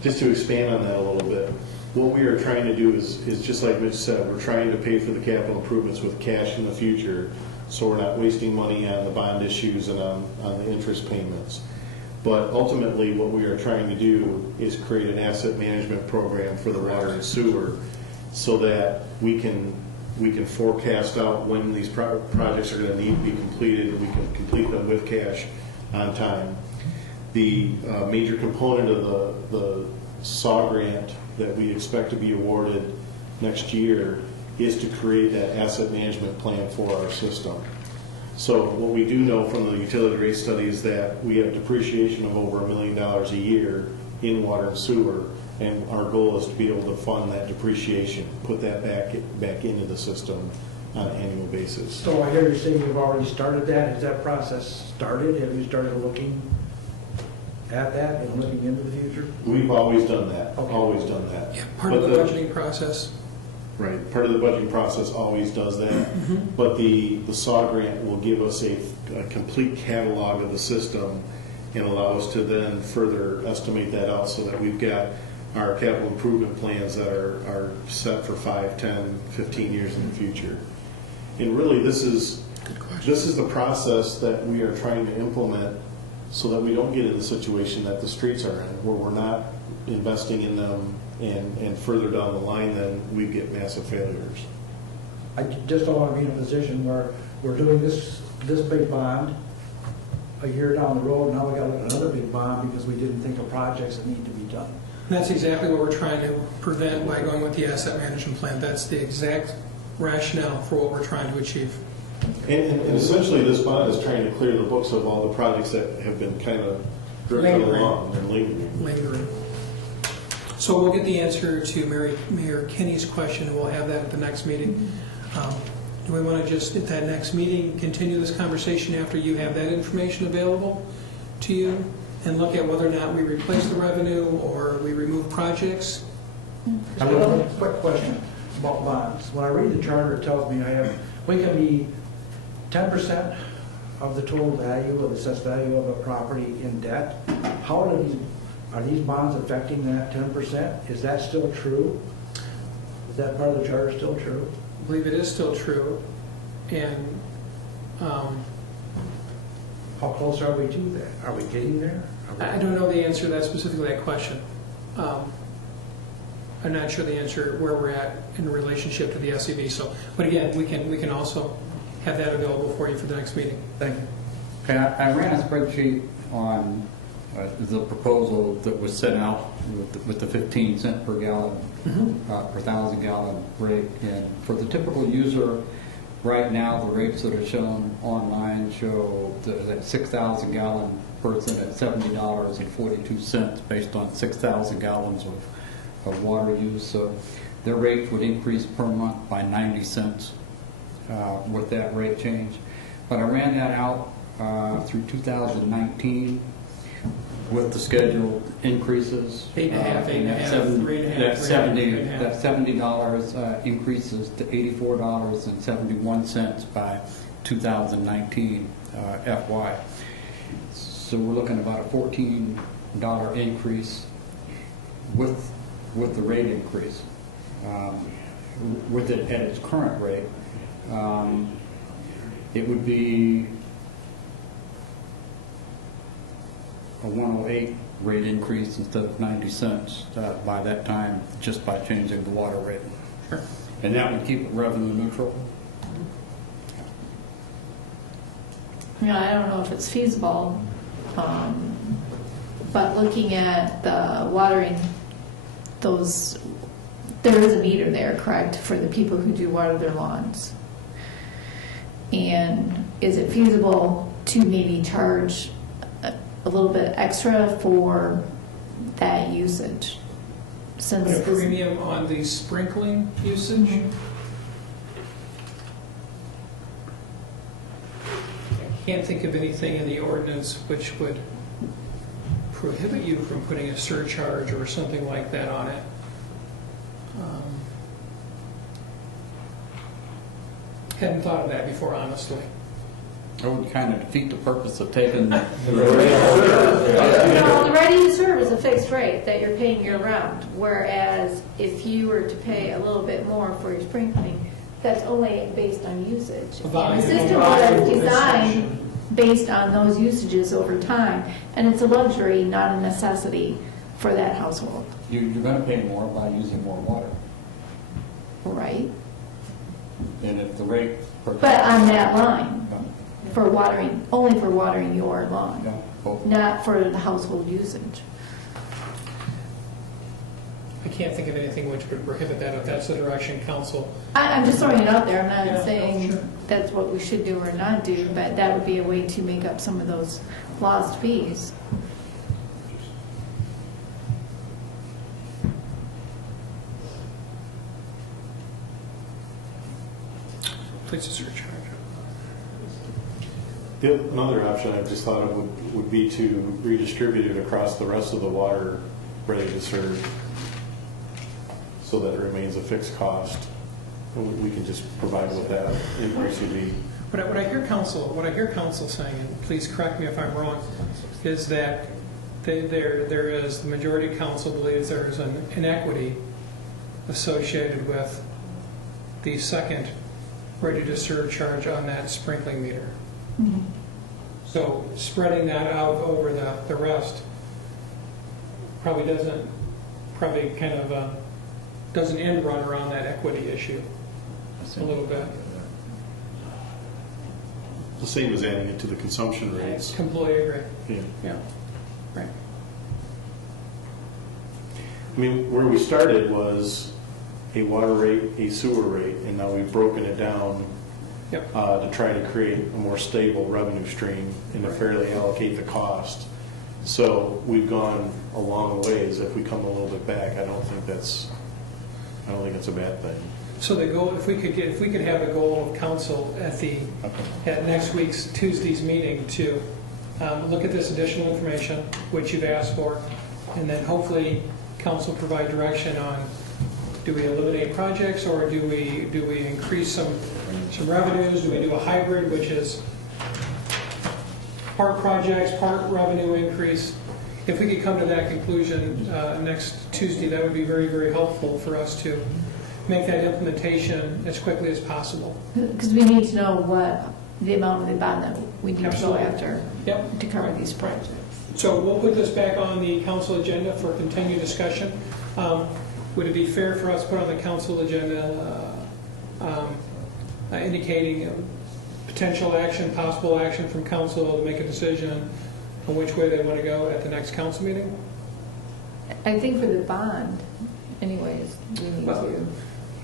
just to expand on that a little bit, what we are trying to do is just like Mitch said, we're trying to pay for the capital improvements with cash in the future, so we're not wasting money on the bond issues and on the interest payments. But ultimately, what we are trying to do is create an asset management program for the water and sewer, so that we can forecast out when these projects are going to need to be completed, and we can complete them with cash on time. The major component of the SAW grant that we expect to be awarded next year is to create that asset management plan for our system. So what we do know from the utility rate study is that we have depreciation of over $1 million a year in water and sewer, and our goal is to be able to fund that depreciation, put that back into the system on an annual basis. So I hear you saying you've already started that. Has that process started? Have you started looking at that and looking into the future? We've always done that, Okay. always done that. Yeah, part of But the budgeting process. Right, part of the budgeting process always does that, but the SAW grant will give us a complete catalog of the system and allow us to then further estimate that out so that we've got our capital improvement plans that are set for 5, 10, 15 years in the future. And really, this is the process that we are trying to implement so that we don't get in the situation that the streets are in, where we're not investing in them, and further down the line, then we get massive failures. I just don't want to be in a position where we're doing this big bond a year down the road, now we got to look at another big bond because we didn't think of projects that need to be done. And that's exactly what we're trying to prevent by going with the asset management plan. That's the exact rationale for what we're trying to achieve. And essentially, this bond is trying to clear the books of all the projects that have been kind of drifting Lingering. along and lingering. Lingering. So we'll get the answer to Mayor Kinney's question, and we'll have that at the next meeting. Do we want to just, at that next meeting, continue this conversation after you have that information available to you, and look at whether or not we replace the revenue or we remove projects? I have a quick question about bonds. When I read the charter, it tells me we can be 10% of the total value of the assessed value of a property in debt. How are these bonds affecting that 10%? Is that still true? Is that part of the charter still true? I believe it is still true, and How close are we to that? Are we getting there? I don't know the answer to that specifically that question. I'm not sure the answer where we're at in relationship to the SEV. So, but again, we can also have that available for you for the next meeting. Thank you. Okay, I ran a spreadsheet on the proposal that was set out with the 15 cent per gallon, per 1,000 gallon rate. And for the typical user, right now, the rates that are shown online show that 6,000 gallon person at $70.42 based on 6,000 gallons of water use. So their rate would increase per month by 90 cents with that rate change. But I ran that out through 2019 with the scheduled increases. 8.5, 8.5, 3.5, That 3.5. that $70 increases to $84.71 by 2019 FY. So we're looking at about a $14 increase with the rate increase. With it at its current rate, it would be a 108 rate increase instead of 90 cents by that time, just by changing the water rate. Sure. And that would keep it revenue neutral. I don't know if it's feasible, but looking at the watering, there is a meter there, correct, for the people who do water their lawns. And is it feasible to maybe charge a little bit extra for that usage? Since Put a this, premium on the sprinkling usage. I can't think of anything in the ordinance which would prohibit you from putting a surcharge or something like that on it. Hadn't thought of that before, honestly. That would kind of defeat the purpose of taking the the ready to serve is a fixed rate that you're paying year round, whereas if you were to pay a little bit more for your sprinkling, that's only based on usage. And the system was designed based on those usages over time, and it's a luxury, not a necessity for that household, You're going to pay more by using more water. right? And if the rate per But on that line, for watering, only for watering your lawn, not for the household usage. I can't think of anything which would prohibit that if that's the direction council. I'm just throwing it out there, I'm Yeah, not saying sure. that's what we should do or not do, but that would be a way to make up some of those lost fees. It's a surcharge. Another option I just thought of would be to redistribute it across the rest of the water ready to serve so that it remains a fixed cost. And we can just provide what that increase would be. What I hear council saying, and please correct me if I'm wrong, is that there is, the majority of council believes there is an inequity associated with the second ready-to-serve charge on that sprinkling meter. So spreading that out over the rest probably doesn't end run around that equity issue a little bit. The same as adding it to the consumption rates. Completely agree. Yeah. Yeah, right. I mean, where we started was a water rate, a sewer rate, and now we've broken it down Yep. to try to create a more stable revenue stream and to fairly allocate the cost. So we've gone a long ways. If we come a little bit back, I don't think it's a bad thing. So the goal, if we could have a goal of council at next week's Tuesday's meeting to look at this additional information, which you've asked for, and then hopefully council provide direction on, do we eliminate projects or do we increase some revenues? Do we do a hybrid, which is part projects, part revenue increase? If we could come to that conclusion next Tuesday, that would be very, very helpful for us to make that implementation as quickly as possible. Because we need to know what the amount of the bond that we need to go Absolutely. after Yep. to cover these projects. So we'll put this back on the council agenda for continued discussion. Would it be fair for us to put on the council agenda indicating potential action, possible action from council to make a decision on which way they want to go at the next council meeting? I think for the bond, anyways, we need Well, to.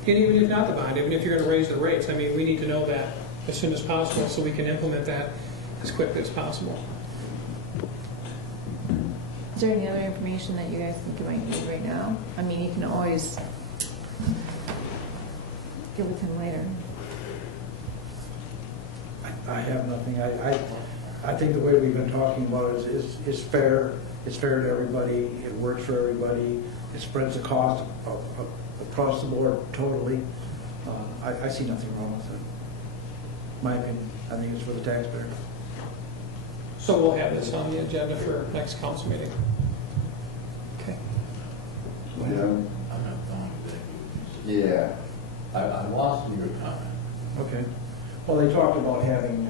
And even if not the bond, even if you're going to raise the rates, I mean, we need to know that as soon as possible so we can implement that as quickly as possible. Is there any other information that you guys think you might need right now? I mean, you can always get with him later. I have nothing. I think the way we've been talking about it is fair. It's fair to everybody. It works for everybody. It spreads the cost across the board totally. I see nothing wrong with it. My opinion. I think it's for the taxpayer. So we'll have this on the agenda for next council meeting. Okay. Yeah, I'm not fine with that. yeah. I lost your comment. Okay. Well, they talked about having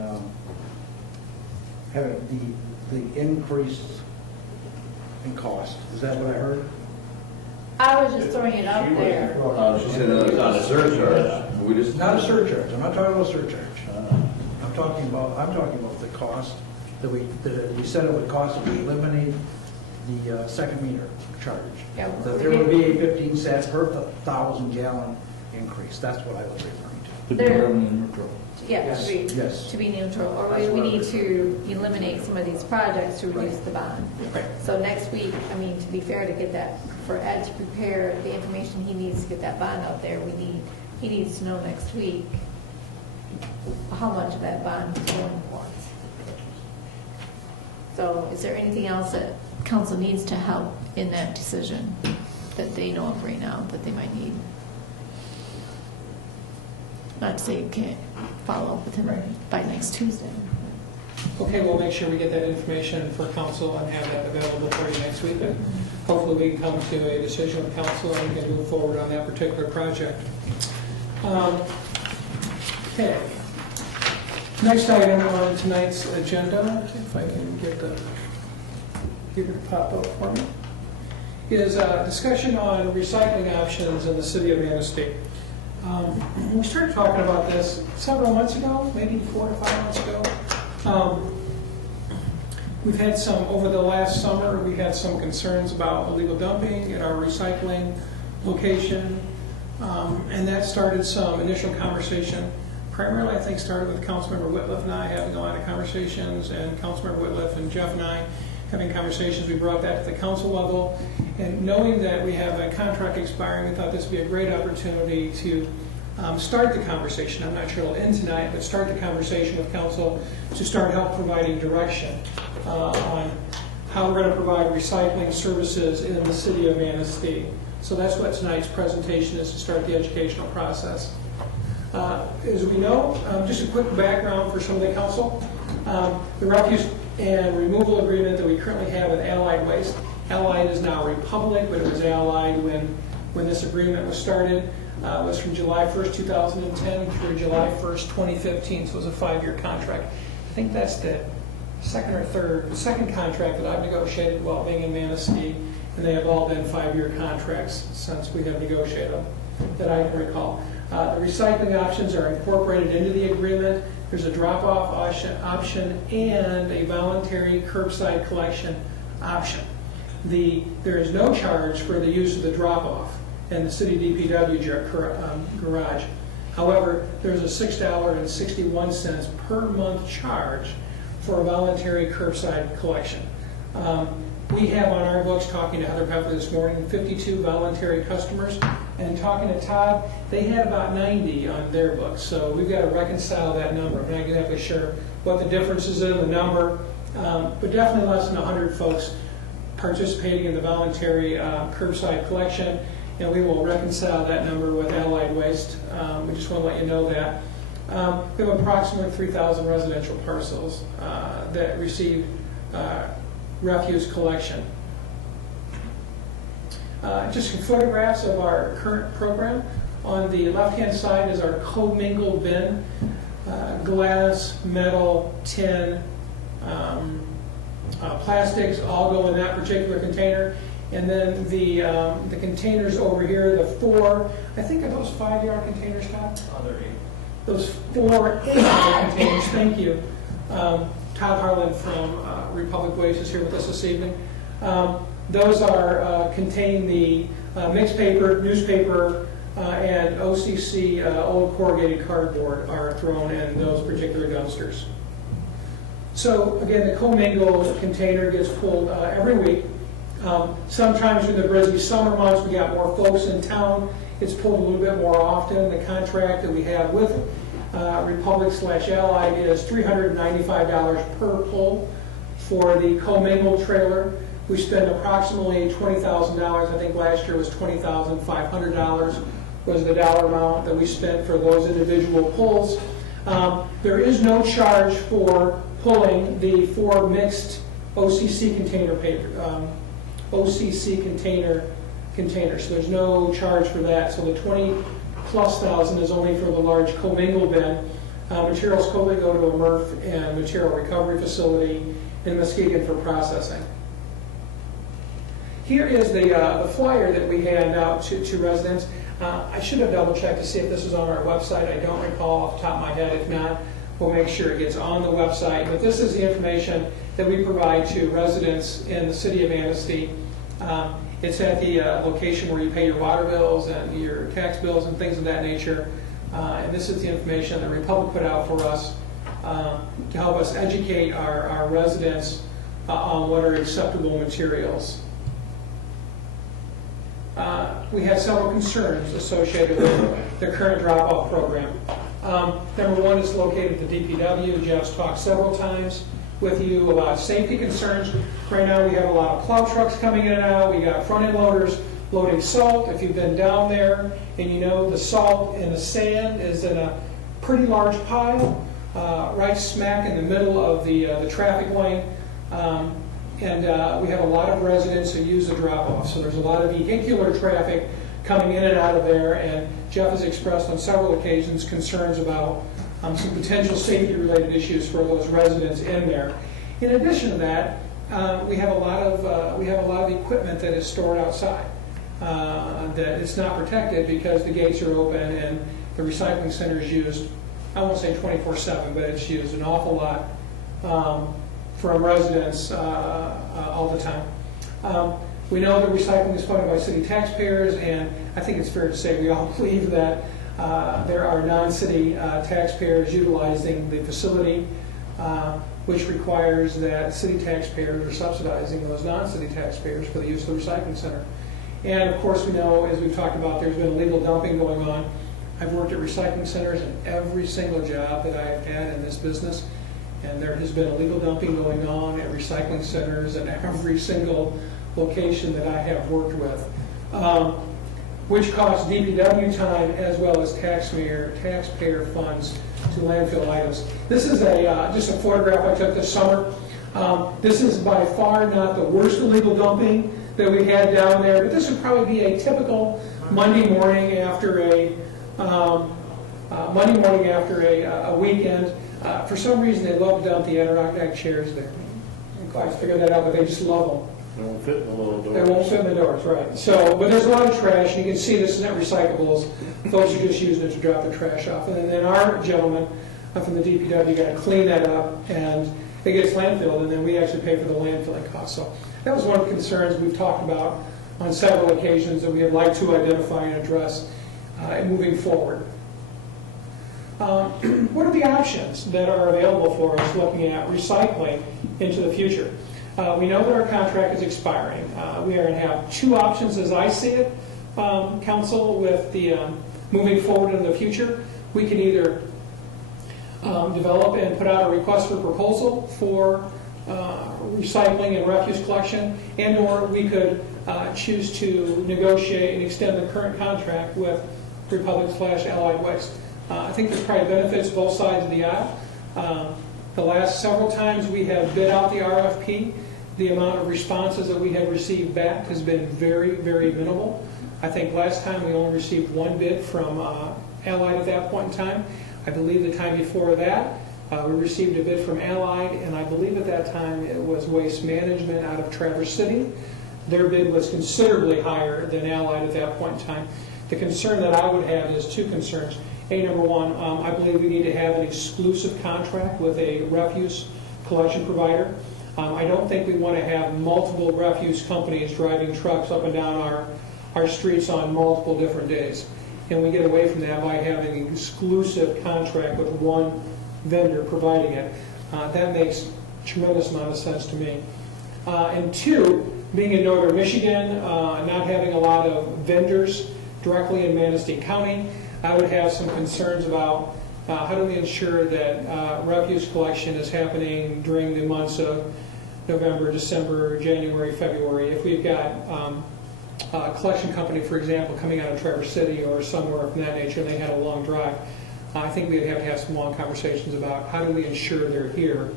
the increase in cost. Is that what I heard? I was just throwing it out there. She said it's not a surcharge. We just. Not a surcharge. I'm not talking about a surcharge. I'm talking about the cost that we said it would cost if we eliminate the second meter charge. Yeah, That there would be a 15 cent per 1,000 gallon increase. That's what I was referring to. To be There- revenue neutral. Yeah, Yes, yes. to be neutral, or That's we what I need was- to eliminate some of these projects to reduce Right. the bond. Right. So next week, I mean, to be fair, to get that, for Ed to prepare the information he needs to get that bond out there, he needs to know next week how much of that bond he's going for. So is there anything else that council needs to help in that decision that they know of right now that they might need? Not to say you can't follow up with him by next Tuesday. Okay, we'll make sure we get that information for council and have that available for you next week. And hopefully we can come to a decision with council and we can move forward on that particular project. Okay. Next item on tonight's agenda, if I can get the computer to pop up for me, is a discussion on recycling options in the city of Manistee. We started talking about this several months ago, maybe 4 to 5 months ago. We've had some, over the last summer, we had some concerns about illegal dumping at our recycling location. And that started some initial conversation. Primarily, I think, started with Councilmember Whitliff and I having a lot of conversations, and Councilmember Whitliff and Jeff and I having conversations. We brought that to the council level. And knowing that we have a contract expiring, we thought this would be a great opportunity to start the conversation. I'm not sure it'll end tonight, but start the conversation with council to start help providing direction on how we're going to provide recycling services in the city of Manistee. So that's what tonight's presentation is, to start the educational process. As we know, just a quick background for some of the council. The refuse and removal agreement that we currently have with Allied Waste. Allied is now Republic, but it was Allied when this agreement was started. It was from July 1st, 2010 through July 1st, 2015, so it was a 5-year contract. I think that's the second contract that I've negotiated while being in Manistee, and they have all been 5-year contracts since we have negotiated them, that I can recall. The recycling options are incorporated into the agreement. There's a drop-off option and a voluntary curbside collection option. There is no charge for the use of the drop-off in the city DPW garage. However, there's a $6.61 per month charge for a voluntary curbside collection. We have on our books, talking to Heather Pepper this morning, 52 voluntary customers, and talking to Todd, they had about 90 on their books. So we've got to reconcile that number. I'm not exactly sure what the difference is in the number, but definitely less than 100 folks participating in the voluntary curbside collection, and we will reconcile that number with Allied Waste. We just want to let you know that. We have approximately 3,000 residential parcels that receive refuse collection. Just some photographs of our current program. On the left-hand side is our commingled bin, glass, metal, tin, plastics all go in that particular container. And then the containers over here, the 4, I think are those 5-yard containers, Todd? Other 8. Those 4 8-yard containers, thank you. Todd Harlan from Republic Waste is here with us this evening. Those are contain the mixed paper, newspaper, and OCC old corrugated cardboard are thrown in those particular dumpsters. So again, the commingled container gets pulled every week. Sometimes in the busy summer months, we got more folks in town. It's pulled a little bit more often. The contract that we have with Republic/Allied is $395 per pull for the commingled trailer. We spend approximately $20,000. I think last year was $20,500 was the dollar amount that we spent for those individual pulls. There is no charge for pulling the 4 mixed OCC container paper, OCC containers. So there's no charge for that. So the $20,000+ is only for the large commingled bin. Materials go to a MRF and material recovery facility in Muskegon for processing. Here is the flyer that we hand out to residents. I should have double checked to see if this is on our website. I don't recall off the top of my head. If not, we'll make sure it gets on the website. But this is the information that we provide to residents in the city of Manistee. It's at the location where you pay your water bills and your tax bills and things of that nature. And this is the information that Republic put out for us to help us educate our residents on what are acceptable materials. We have several concerns associated with the current drop-off program. Number one is located at the DPW. Jeff's talked several times with you about safety concerns. Right now we have a lot of plow trucks coming in and out. We got front-end loaders loading salt. If you've been down there and you know the salt and the sand is in a pretty large pile, right smack in the middle of the traffic lane. And we have a lot of residents who use the drop-off. So there's a lot of vehicular traffic coming in and out of there, and Jeff has expressed on several occasions concerns about some potential safety-related issues for those residents in there. In addition to that, we have a lot of equipment that is stored outside that is not protected because the gates are open and the recycling center is used. I won't say 24/7, but it's used an awful lot from residents all the time. We know that recycling is funded by city taxpayers, and I think it's fair to say we all believe that there are non-city taxpayers utilizing the facility, which requires that city taxpayers are subsidizing those non-city taxpayers for the use of the recycling center. And of course we know, as we've talked about, there's been illegal dumping going on I've worked at recycling centers in every single job that I've had in this business, and there has been illegal dumping going on at recycling centers in every single location that I have worked with, which costs DPW time as well as taxpayer funds to landfill items. This is just a photograph I took this summer. This is by far not the worst illegal dumping that we had down there, but this would probably be a typical Monday morning after a weekend. For some reason, they love to dump the Adirondack chairs there. I figured that out, but they just love them. They won't fit in the little door. They won't fit in the doors, right. So, but there's a lot of trash. You can see this is not recyclables. Folks are just using it to drop the trash off. And then our gentleman from the DPW got to clean that up, and it gets landfilled, and then we actually pay for the landfilling costs. So that was one of the concerns we've talked about on several occasions that we would like to identify and address moving forward. What are the options that are available for us looking at recycling into the future? We know that our contract is expiring. We are going to have two options as I see it, Council, with the moving forward in the future. We can either develop and put out a request for proposal for recycling and refuse collection, and or we could choose to negotiate and extend the current contract with Republic/Allied Waste. I think there's probably benefits both sides of the aisle. The last several times we have bid out the RFP, the amount of responses that we have received back has been very, very minimal. I think last time we only received one bid from Allied at that point in time. I believe the time before that we received a bid from Allied, and I believe at that time it was Waste Management out of Traverse City. Their bid was considerably higher than Allied at that point in time. The concern that I would have is two concerns. Number one, I believe we need to have an exclusive contract with a refuse collection provider. I don't think we want to have multiple refuse companies driving trucks up and down our streets on multiple different days. And we get away from that by having an exclusive contract with one vendor providing it. That makes a tremendous amount of sense to me. And two, being in Northern Michigan, not having a lot of vendors directly in Manistee County, I would have some concerns about how do we ensure that refuse collection is happening during the months of November, December, January, February. If we've got a collection company, for example, coming out of Traverse City or somewhere from that nature, and they had a long drive, I think we'd have to have some long conversations about how do we ensure they're here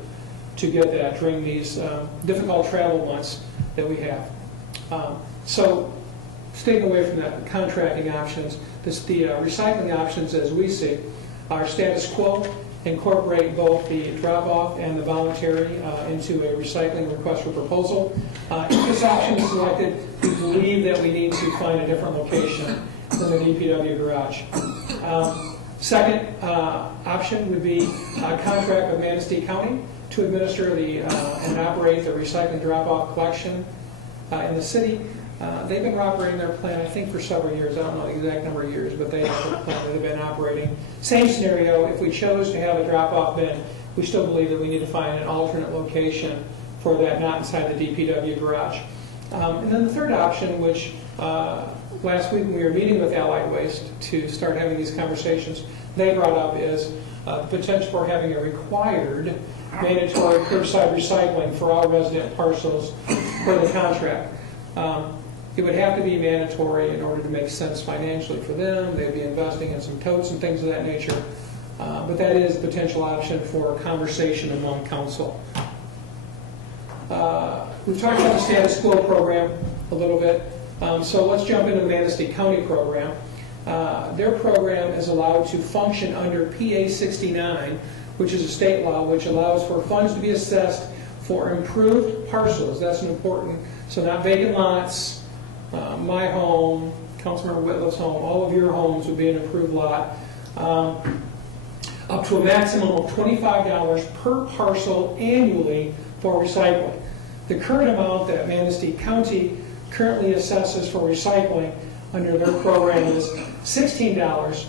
to get that during these difficult travel months that we have. So staying away from that, contracting options, the recycling options as we see are status quo, incorporate both the drop-off and the voluntary into a recycling request for proposal. If this option is selected, we believe that we need to find a different location than the DPW garage. Second option would be a contract with Manistee County to administer and operate the recycling drop-off collection in the city. They've been operating their plant, I think, for several years. I don't know the exact number of years, but they have a plant that they've been operating. Same scenario, if we chose to have a drop-off bin, we still believe that we need to find an alternate location for that, not inside the DPW garage. And then the third option, which last week when we were meeting with Allied Waste to start having these conversations, they brought up is the potential for having a required mandatory curbside recycling for all resident parcels for the contract. It would have to be mandatory in order to make sense financially for them. They'd be investing in some totes and things of that nature. But that is a potential option for conversation among council. We've talked about the status quo program a little bit. So let's jump into the Manistee County program. Their program is allowed to function under PA 69, which is a state law which allows for funds to be assessed for improved parcels. That's an important, so not vacant lots, my home, Councilmember Whitlett's home, all of your homes would be an approved lot, up to a maximum of $25 per parcel annually for recycling. The current amount that Manistee County currently assesses for recycling under their program is $16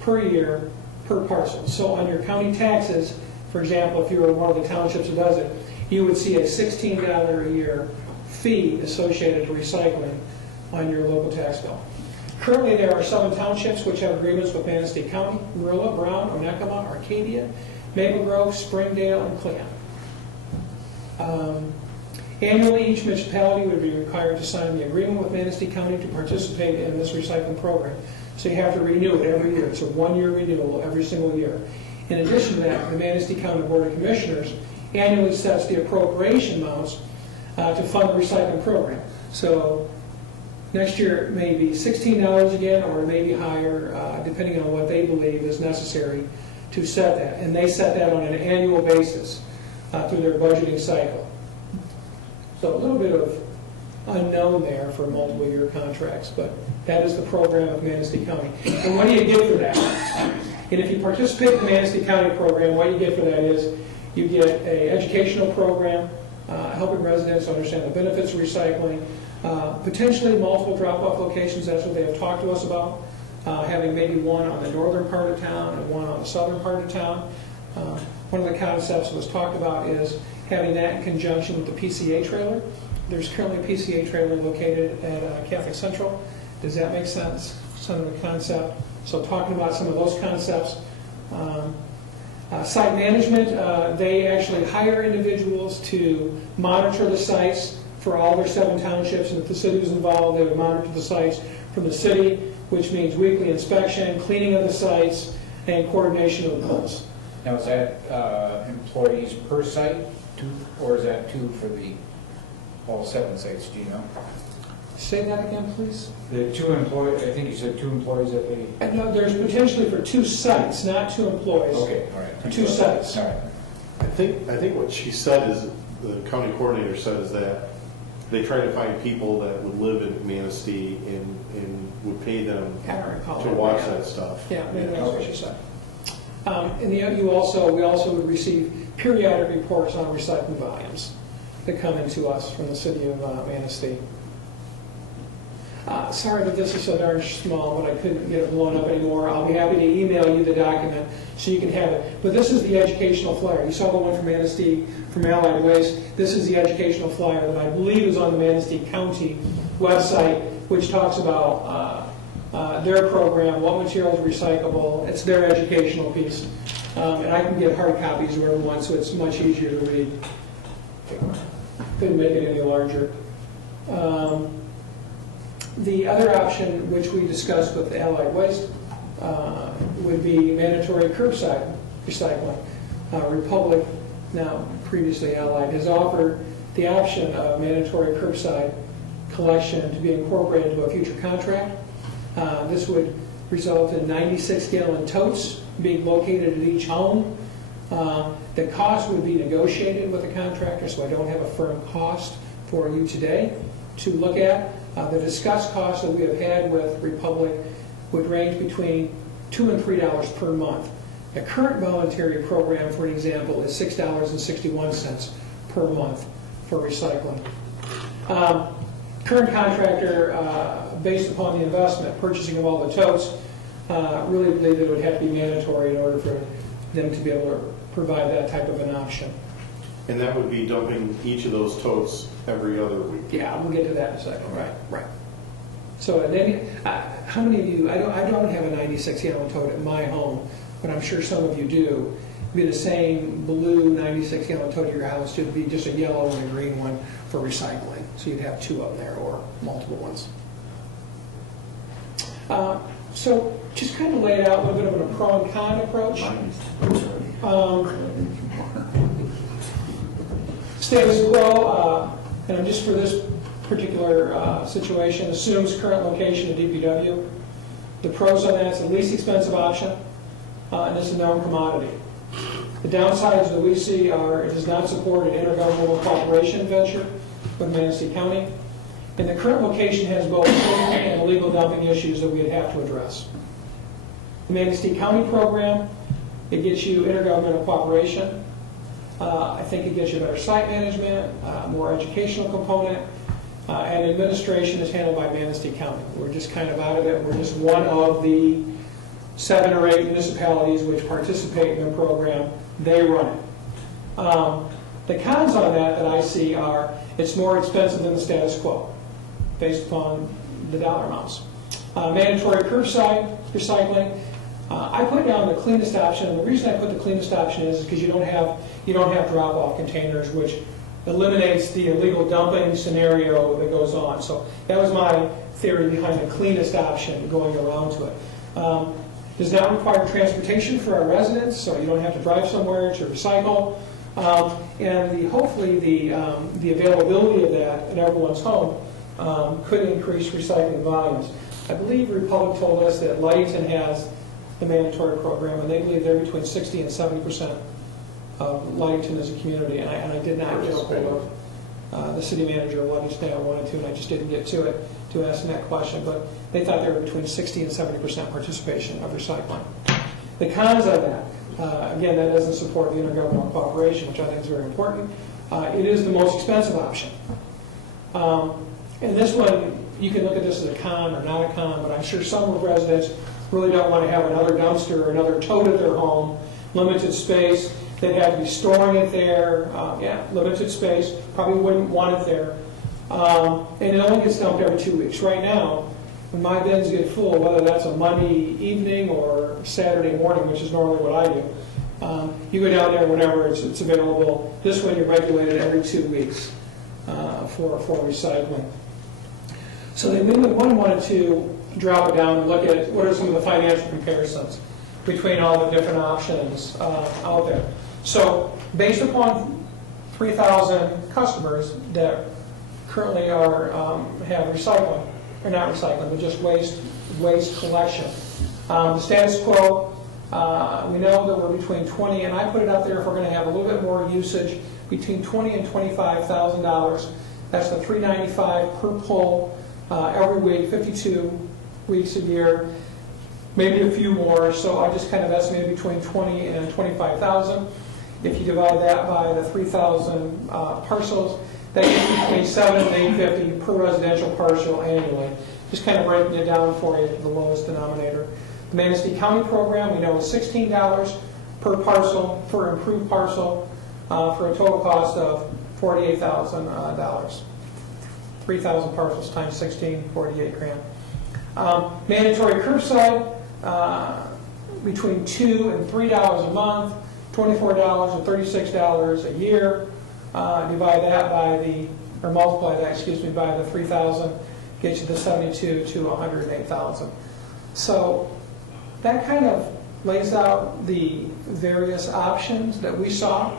per year per parcel. So on your county taxes, for example, if you were one of the townships that does it, you would see a $16 a year fee associated to recycling on your local tax bill. Currently, there are 7 townships which have agreements with Manistee County: Marilla, Brown, Onekama, Arcadia, Maple Grove, Springdale, and Cleon. Annually, each municipality would be required to sign the agreement with Manistee County to participate in this recycling program. So you have to renew it every year. It's a 1-year renewal every single year. In addition to that, the Manistee County Board of Commissioners annually sets the appropriation amounts to fund the recycling program. So next year it may be $16 again, or it may be higher, depending on what they believe is necessary to set that. And they set that on an annual basis through their budgeting cycle. So a little bit of unknown there for multiple year contracts, but that is the program of Manistee County. And what do you get for that? And if you participate in the Manistee County program, what you get for that is you get an educational program, helping residents understand the benefits of recycling, potentially multiple drop-off locations. That's what they have talked to us about, having maybe one on the northern part of town and one on the southern part of town. One of the concepts that was talked about is having that in conjunction with the PCA trailer. There's currently a PCA trailer located at Catholic Central. Does that make sense? Some of the concept. So talking about some of those concepts. Site management, they actually hire individuals to monitor the sites for all their 7 townships, and if the city was involved, they would monitor the sites from the city, which means weekly inspection, cleaning of the sites, and coordination of the bills. Now, is that employees per site, or is that 2 for all 7 sites, do you know? Say that again, please. The 2 employees, I think you said 2 employees that they... No, there's potentially for 2 sites, not 2 employees. Okay, all right. 2 sites. All right. I think what she said is, the county coordinator said, is that they try to find people that would live in Manistee and would pay them I don't recall to that. watch that stuff. Yeah, maybe that's what she said. And we also would receive periodic reports on recycling volumes that come into us from the city of Manistee. Sorry that this is so darn small, but I couldn't get it blown up anymore. I'll be happy to email you the document so you can have it. But this is the educational flyer. You saw the one from Manistee, from Allied Waste. This is the educational flyer that I believe is on the Manistee County website, which talks about their program, what material is recyclable. It's their educational piece. And I can get hard copies of everyone, so it's much easier to read. Couldn't make it any larger. The other option, which we discussed with Allied Waste, would be mandatory curbside recycling. Republic, now previously Allied, has offered the option of mandatory curbside collection to be incorporated into a future contract. This would result in 96-gallon totes being located at each home. The cost would be negotiated with the contractor, so I don't have a firm cost for you today to look at. The discussed costs that we have had with Republic would range between $2 and $3 per month. The current voluntary program, for example, is $6.61 per month for recycling. Current contractor, based upon the investment, purchasing of all the totes, really believe that it would have to be mandatory in order for them to be able to provide that type of an option. And that would be dumping each of those totes every other week. Yeah, we'll get to that in a second. Right. So then, how many of you? I don't have a 96-gallon tote at my home, but I'm sure some of you do. It'd be the same blue 96-gallon tote at your house. It'd be just a yellow and a green one for recycling. So you'd have 2 of them there, or multiple ones. So just kind of laid out a little bit of a pro and con approach. Status quo, and just for this particular situation, assumes current location of DPW. The pros on that, it's the least expensive option, and it's a known commodity. The downsides that we see are it does not support an intergovernmental cooperation venture with Manistee County, and the current location has both legal and illegal dumping issues that we'd have to address. The Manistee County program, it gets you intergovernmental cooperation. I think it gets you better site management, more educational component, and administration is handled by Manistee County. We're just kind of out of it. We're just one of the 7 or 8 municipalities which participate in the program. They run it. The cons on that I see are it's more expensive than the status quo based upon the dollar amounts. Mandatory curbside recycling. I put down the cleanest option, and the reason I put the cleanest option is because you don't have drop-off containers, which eliminates the illegal dumping scenario that goes on. So that was my theory behind the cleanest option going around to it. Does not require transportation for our residents, so you don't have to drive somewhere to recycle. And hopefully the availability of that in everyone's home could increase recycling volumes. I believe Republic told us that Lightington has the mandatory program, and they believe they're between 60 and 70% of Lightington as a community. And I did not get a hold of the city manager of Livingston. I wanted to, and I just didn't get to it to ask them that question. But they thought they were between 60 and 70% participation of recycling. The cons of that, again, that doesn't support the intergovernmental cooperation, which I think is very important. It is the most expensive option. And this one, you can look at this as a con or not a con, but I'm sure some residents really don't want to have another dumpster or another tote at their home, limited space. They'd have to be storing it there. Limited space. Probably wouldn't want it there. And it only gets dumped every 2 weeks. Right now, when my bins get full, whether that's a Monday evening or Saturday morning, which is normally what I do, you go down there whenever it's available. This one, you're regulated every 2 weeks for recycling. So they really wanted to drop it down and look at what are some of the financial comparisons between all the different options out there. So based upon 3,000 customers that currently have recycling, or not recycling, but just waste collection. The status quo, we know that we're between 20, and I put it out there if we're going to have a little bit more usage, between $20,000 and $25,000. That's the $395 per pull every week, 52 weeks a year, maybe a few more. So I just kind of estimated between 20 and 25,000. If you divide that by the 3,000 parcels, that gets between $700 and $850 per residential parcel annually. Just kind of breaking it down for you, the lowest denominator. The Manistee County program, we know, is $16 per parcel for improved parcel for a total cost of $48,000. 3,000 parcels times 16, 48 grand. Mandatory curbside, between $2 and $3 a month, $24 and $36 a year. Divide that by or multiply that, by the 3,000, gets you the 72 to 108,000. So that kind of lays out the various options that we saw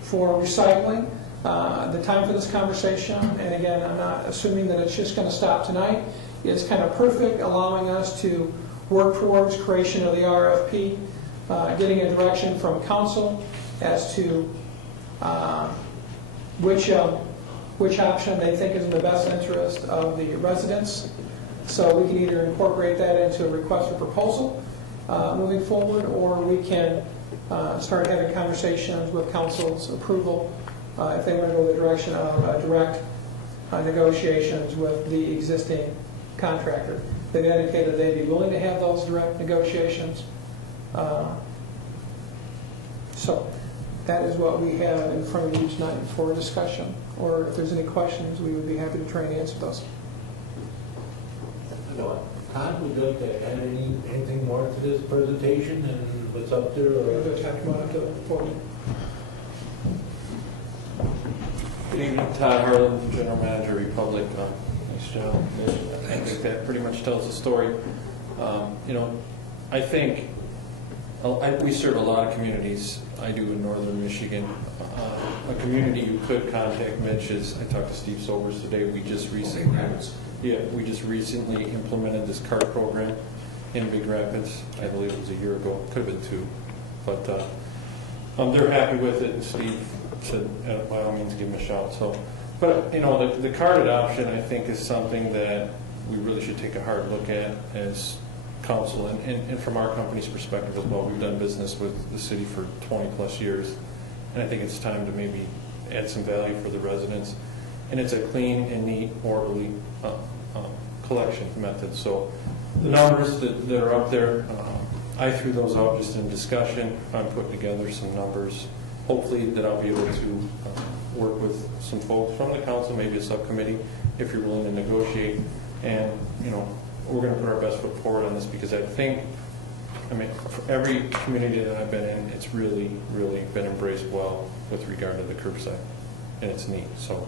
for recycling. The time for this conversation, and again, I'm not assuming that it's just going to stop tonight, is kind of perfect, allowing us to work towards creation of the RFP, getting a direction from council as to which option they think is in the best interest of the residents. So we can either incorporate that into a request for proposal moving forward, or we can start having conversations with council's approval if they want to go the direction of direct negotiations with the existing contractor. They've indicated they'd be willing to have those direct negotiations. So that is what we have in front of you tonight for discussion. Or if there's any questions, we would be happy to try and answer those. Todd, would you like to add anything more to this presentation and what's up there? Or talk about the podium. Good evening, Todd Harlan, General Manager, Republic. Nice job. I think that pretty much tells the story. I think we serve a lot of communities. I do in northern Michigan. A community you could contact, Mitch, is I talked to Steve Sobers today. We just recently implemented this CART program in Big Rapids. I believe it was a year ago. Could have been 2, but they're happy with it. And Steve said, by all means, give him a shout. So, but the CART adoption, I think, is something that we really should take a hard look at as council, and from our company's perspective as well. We've done business with the city for 20 plus years, and I think it's time to maybe add some value for the residents. And it's a clean and neat, orderly collection method. So the numbers that are up there, I threw those out just in discussion. I'm putting together some numbers. Hopefully that I'll be able to work with some folks from the council, maybe a subcommittee, if you're willing to negotiate, and we're going to put our best foot forward on this because I think, I mean, for every community that I've been in, it's really, really been embraced well with regard to the curbside, and it's neat. So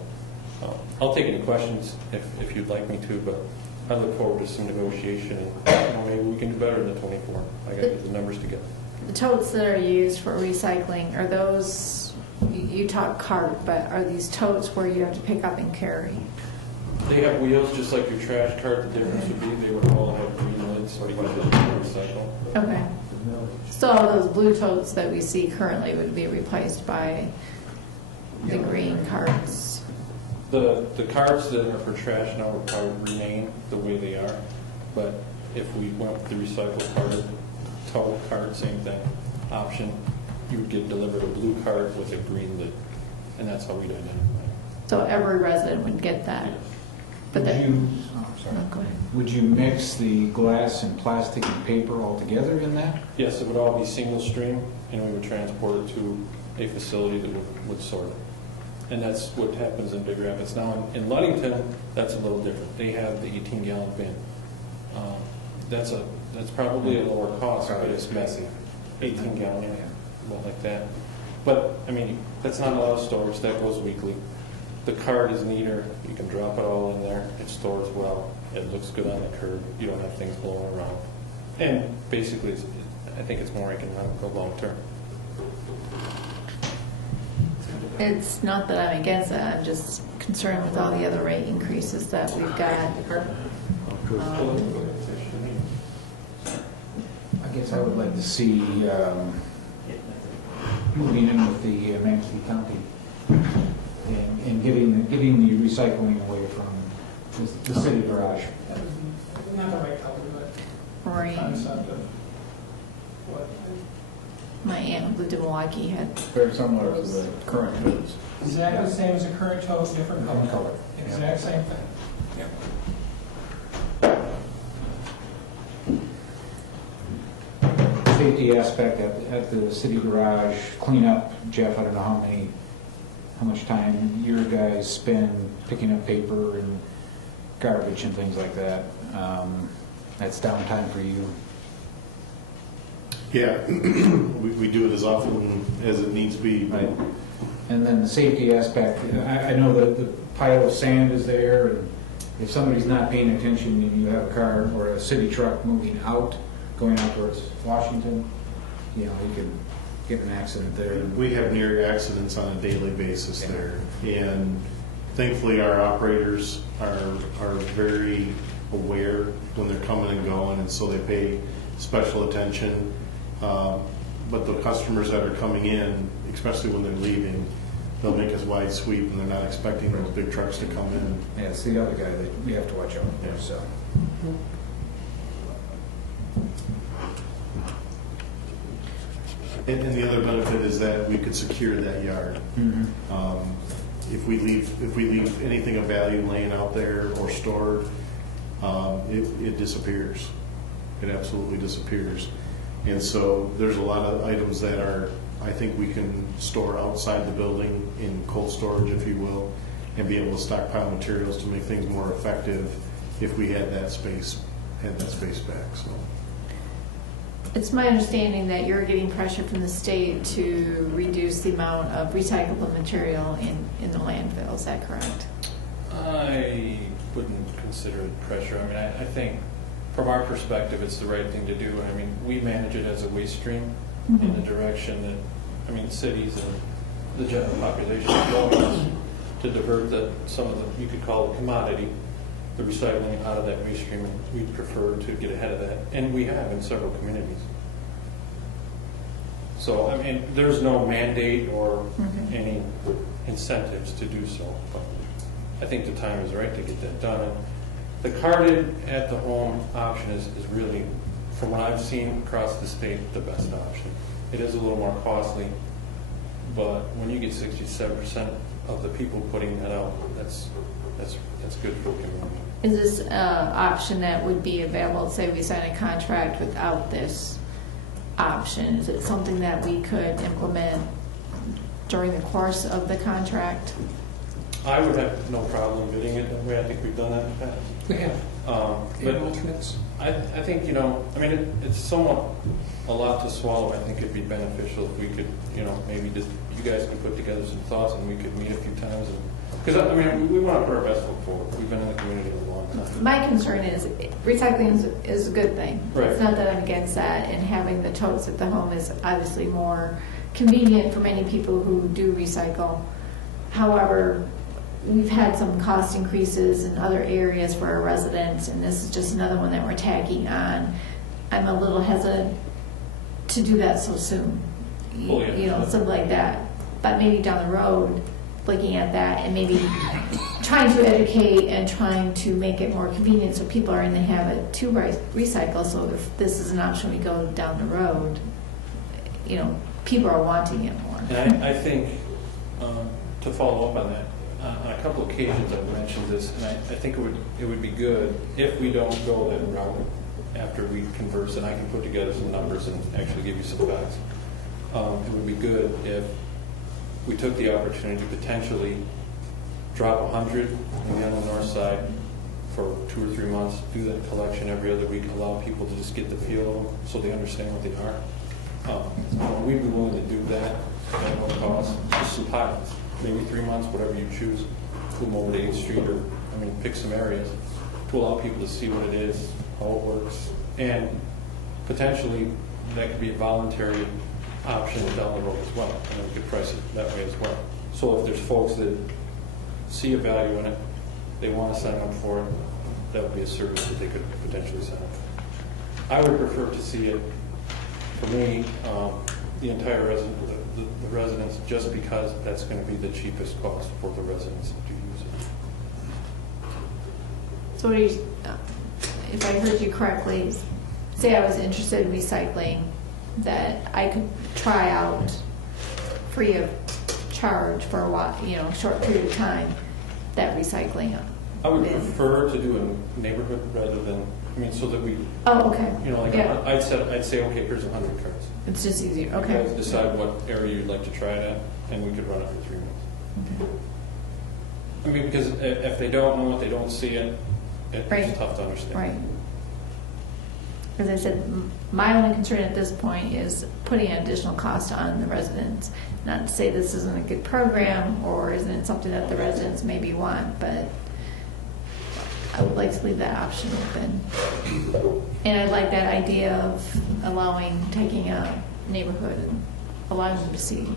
I'll take any questions if you'd like me to, but I look forward to some negotiation, and maybe we can do better than the 24. I got to get the numbers together. The totes that are used for recycling, are those, you talk cart, but are these totes where you have to pick up and carry? They have wheels just like your trash cart. The difference would be they would all have green lids so you can recycle. Okay. So all those blue totes that we see currently would be replaced by the green carts? The carts that are for trash now would probably remain the way they are, but if we went with the recycled cart, tow cart, same thing, option, you would get delivered a blue cart with a green lid, and that's how we'd identify it. So every resident would get that? But Would that, you, no, go ahead. would you mix the glass and plastic and paper all together in that? Yes, it would all be single stream, and we would transport it to a facility that would sort it. And that's what happens in Big Rapids. Now, in Ludington, that's a little different. They have the 18-gallon bin. That's probably a lower cost, but it's messy. 18-gallon, well, like that. But, I mean, that's not a lot of storage. That goes weekly. The cart is neater. You can drop it all in there. It stores well. It looks good on the curb. You don't have things blowing around. And basically, I think it's more economical long term. It's not that I'm against it, I'm just concerned with all the other rate increases that we've got. I guess I would like to see moving in with the Manistee County and getting the recycling away from the city garage. Not the right color, but Right. concept of what. My aunt lived in Milwaukee, had, Very similar to the current codes. Exactly the same as the current tote, different Different color. color. Exact same thing. Safety aspect at the city garage, cleanup, Jeff, I don't know how much time your guys spend picking up paper and garbage and things like that. That's downtime for you. Yeah, we do it as often as it needs to be. Right. And then the safety aspect, I know that the pile of sand is there, and if somebody's not paying attention and you have a car or a city truck moving out, going out towards Washington, you can get an accident there. We have near accidents on a daily basis there, and thankfully our operators are very aware when they're coming and going, and so they pay special attention. But the customers that are coming in, especially when they're leaving, they'll make us wide sweep, and they're not expecting those big trucks to come in. Yeah, it's the other guy that we have to watch out for, Yeah. so. And the other benefit is that we could secure that yard. If we leave anything of value laying out there or stored, it disappears. It absolutely disappears. And so there's a lot of items that I think we can store outside the building in cold storage, if you will, and be able to stockpile materials to make things more effective if we had that space back. So. it's my understanding that you're getting pressure from the state to reduce the amount of recyclable material in the landfill, is that correct? I wouldn't consider it pressure. I mean, I think from our perspective, it's the right thing to do. I mean, we manage it as a waste stream in the direction that, I mean, cities and the general population is going us to divert some of the, you could call it commodity, the recycling out of that waste stream. We'd prefer to get ahead of that, and we have in several communities. So, I mean, there's no mandate or any incentives to do so, but I think the time is right to get that done. And the carted at the home option is really, from what I've seen across the state, the best option. It is a little more costly, but when you get 67% of the people putting that out, that's good for the community. Is this an option that would be available, say we sign a contract without this option? Is it something that we could implement during the course of the contract? I would have no problem bidding it that way. I think we've done that in the past. We have. But And alternates. I think, I mean, it's somewhat a lot to swallow. I think it'd be beneficial if we could, maybe just, you guys could put together some thoughts and we could meet a few times. Because, I mean, we want to put our best foot forward. We've been in the community a long time. My concern is recycling is a good thing. Right. It's not that I'm against that, and having the totes at the home is obviously more convenient for many people who do recycle. However, we've had some cost increases in other areas for our residents, and this is just another one that we're tagging on. I'm a little hesitant to do that so soon. Oh, yeah. Something like that. But maybe down the road, looking at that and maybe trying to educate and trying to make it more convenient so people are in the habit to recycle. So if this is an option we go down the road, people are wanting it more. And I think, to follow up on that, on a couple of occasions I've mentioned this, and I think it would be good if we don't go that route after we converse, and I can put together some numbers and actually give you some facts. It would be good if we took the opportunity to potentially drop 100 on the north side for 2 or 3 months, do that collection every other week, allow people to just get the feel of them so they understand what they are. We'd be willing to do that at no cost, just some pilots, maybe 3 months, whatever you choose, pull them over to 8th Street or, pick some areas to allow people to see what it is, how it works, and potentially that could be a voluntary option down the road as well, and we could price it that way as well. So if there's folks that see a value in it, they want to sign up for it, that would be a service that they could potentially sign up for. I would prefer to see it, for me, the entire the residents, just because that's going to be the cheapest cost for the residents to use it. So what do you, if I heard you correctly, say I was interested in recycling, that I could try out free of charge for a while, short period of time, that recycling. I would prefer to do a neighborhood rather than, so that we, Oh, okay. Yeah. I'd say, okay, here's 100 cards. It's just easier, You okay. guys decide what area you'd like to try it at, and we could run it for 3 months. Okay. Because if they don't know it, they don't see it, Right. it's tough to understand. Right. As I said, my only concern at this point is putting an additional cost on the residents. Not to say this isn't a good program or isn't it something that the residents maybe want, but I would like to leave that option open. And I'd like that idea of taking a neighborhood and allowing them to see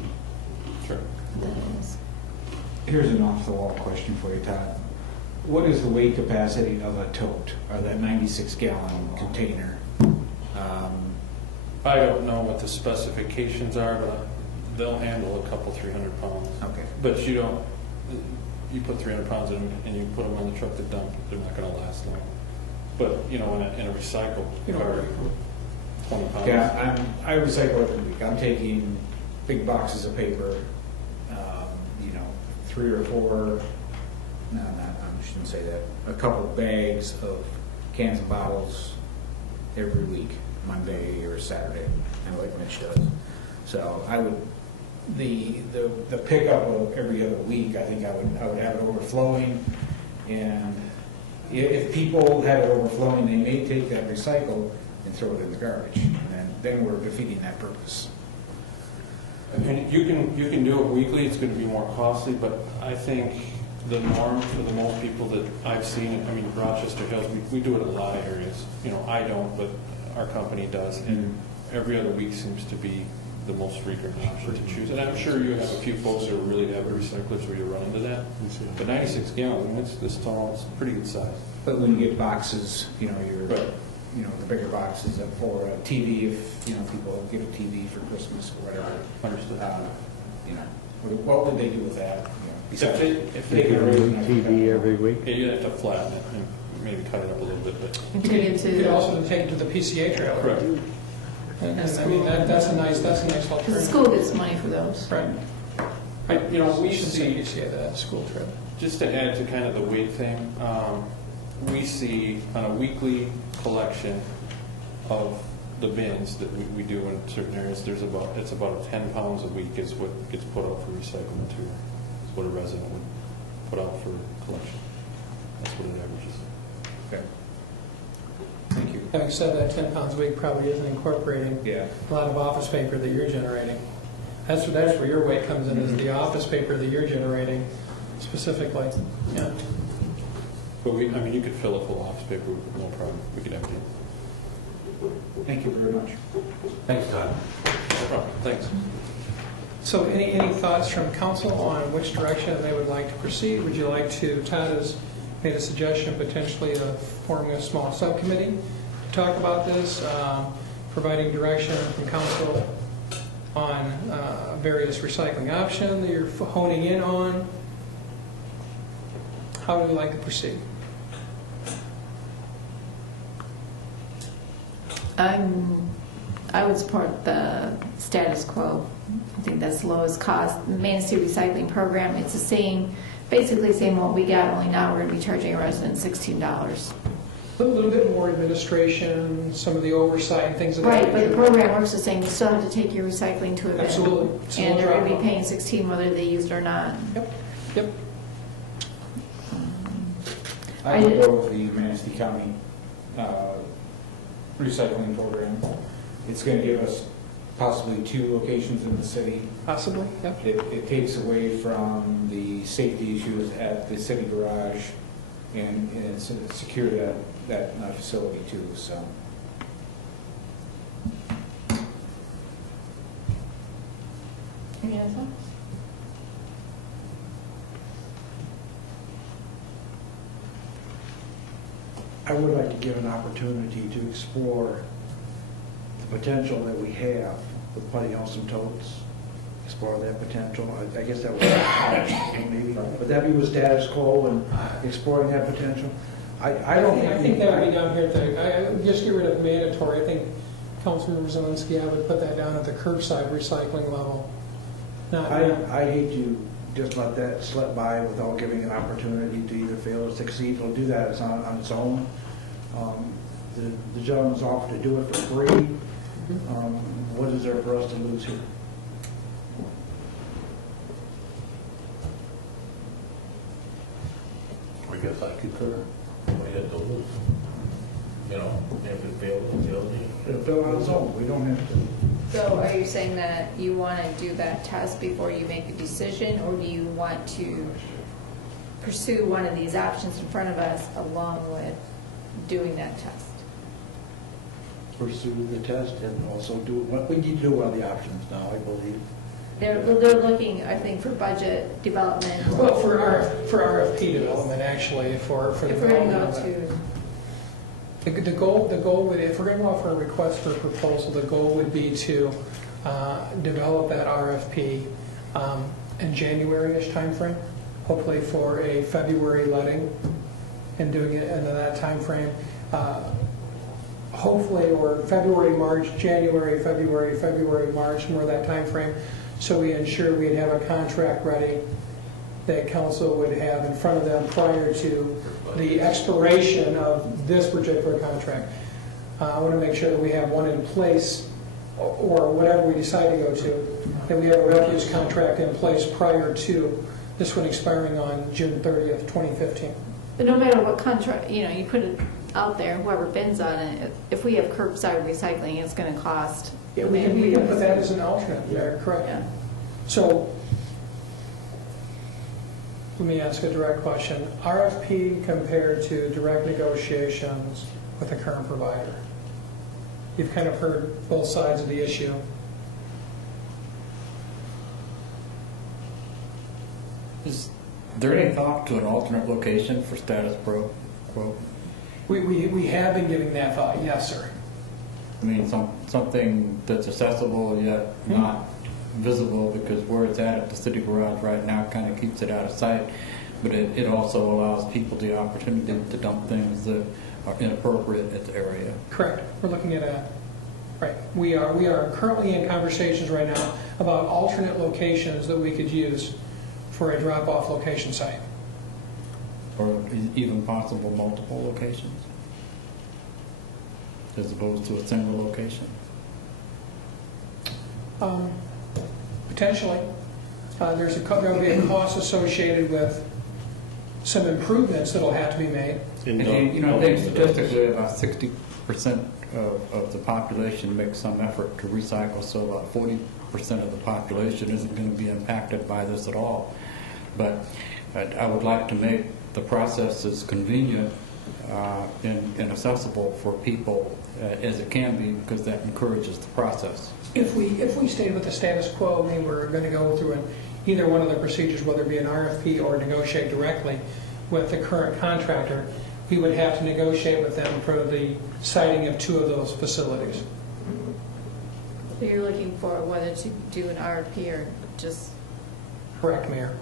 Sure. what that is. Here's an off-the-wall question for you, Todd. What is the weight capacity of a tote, or that 96-gallon container? I don't know what the specifications are, but they'll handle a couple 300 pounds. Okay. But you put 300 pounds in them and you put them on the truck to dump, they're not going to last long. But, in a recycle car, 20 pounds. Yeah, I recycle every week. I'm taking big boxes of paper, 3 or 4, I shouldn't say that, a couple bags of cans and bottles every week, Monday or Saturday, kind of like Mitch does. So I would, the pickup of every other week, I think I would have it overflowing, and if people have it overflowing, they may take that recycle and throw it in the garbage, and then we're defeating that purpose. And you can do it weekly, it's going to be more costly, but I think the norm for the most people that I've seen, Rochester Hills, we do it in a lot of areas. I don't, but our company does, and every other week seems to be the most frequent option to choose. And I'm sure you have a few folks who are really avid recyclers where you run into that. But 96 gallons, it's this tall, it's pretty good size. But when you get boxes, you're, Right. the bigger boxes for a TV, if, people get a TV for Christmas or whatever. Understood. What would they do with that? Besides If they take it can away really from the- every week? Yeah, you have to flatten it and maybe cut it up a little bit, but Continue You could to, also take it to the PCA trailer. correct. And that's a nice the alternative. school gets money for those. Right. We should say see, PCA, that school trip. just to add to kind of the weight thing, we see on a weekly collection of the bins that we do in certain areas, it's about 10 pounds a week is what gets put out for recycling material. It's what a resident would put out for collection. That's what it averages. Okay. Having said that, 10 pounds a week probably isn't incorporating Yeah. a lot of office paper that you're generating. That's where your weight comes in, is the office paper that you're generating specifically. Yeah. But you could fill a full office paper, with no problem. We could empty it. Thank you very much. Thanks, Todd. No problem, thanks. So any thoughts from council on which direction they would like to proceed? Would you like to, Todd has made a suggestion potentially of forming a small subcommittee to talk about this, providing direction from council on various recycling options that you're honing in on. How would you like to proceed? I would support the status quo. I think that's the lowest cost. The Main Street Recycling Program, it's the same, basically same what we got, only now we're going to be charging a resident $16. A little bit more administration, some of the oversight and things of that Right, but the nature. program works the same. You still have to take your recycling to a bin. Absolutely. It's a And little they're going to be drop-off. paying 16 whether they use it or not. Yep. I would go with the Manistee County recycling program. It's going to give us possibly 2 locations in the city. Possibly, yep. It takes away from the safety issues at the city garage, and it's secure that facility too, so. Any other thoughts? I would like to give an opportunity to explore the potential that we have with putting out some totes, explore that potential. I guess that would maybe, would that be with status quo and exploring that potential? I don't think. I think that would be down here at I would just get rid of mandatory. I think Councilmember Zelinski, I would put that down at the curbside recycling level. Not, I hate to just let that slip by without giving an opportunity to either fail or succeed. It'll do that on its own. The gentleman's offered to do it for free. What is there for us to lose here? I guess I concur. We had to lose. You know, if it failed, it failed. It'll fill on its own. We don't have to. So are you saying that you want to do that test before you make a decision, or do you want to pursue one of these options in front of us along with doing that test? Pursue the test and also do what we need to do on the options now, I believe. They're looking, I think, for budget development. well, for RFP development, actually, for the If we're going to development go of it. to, The goal would, if we're going to offer a request for a proposal, the goal would be to develop that RFP in January-ish timeframe, hopefully for a February letting, and doing it in that timeframe. Hopefully, or February, March, January, February, March, more that timeframe, so we ensure we'd have a contract ready that council would have in front of them prior to the expiration of this particular contract. I want to make sure that we have one in place, or whatever we decide to go to, that we have a refuse contract in place prior to this one expiring on June 30th, 2015. But no matter what contract, you put it out there, whoever bids on it, if we have curbside recycling, it's going to cost. Yeah, we can put that as an alternate there, correct? Yeah. So, let me ask a direct question. RFP compared to direct negotiations with the current provider. You've kind of heard both sides of the issue. Is there any thought to an alternate location for status quo? We have been giving that thought, yes, sir. I mean, something that's accessible yet not visible, because where it's at the city garage right now kind of keeps it out of sight, but it also allows people the opportunity to dump things that are inappropriate at the area. Correct. We're looking at right. We are currently in conversations right now about alternate locations that we could use for a drop-off location site. Or even possible multiple locations, as opposed to a single location. Potentially. There'll be a cost associated with some improvements that'll have to be made. And, you know, I think statistically about of the population make some effort to recycle, so about 40% of the population isn't going to be impacted by this at all. But I would like to make the process as convenient and accessible for people as it can be, because that encourages the process. If we stayed with the status quo, I mean, we're going to go through either one of the procedures, whether it be an RFP or negotiate directly with the current contractor, we would have to negotiate with them for the siting of 2 of those facilities. So you're looking for whether to do an RFP or just Correct, Mayor.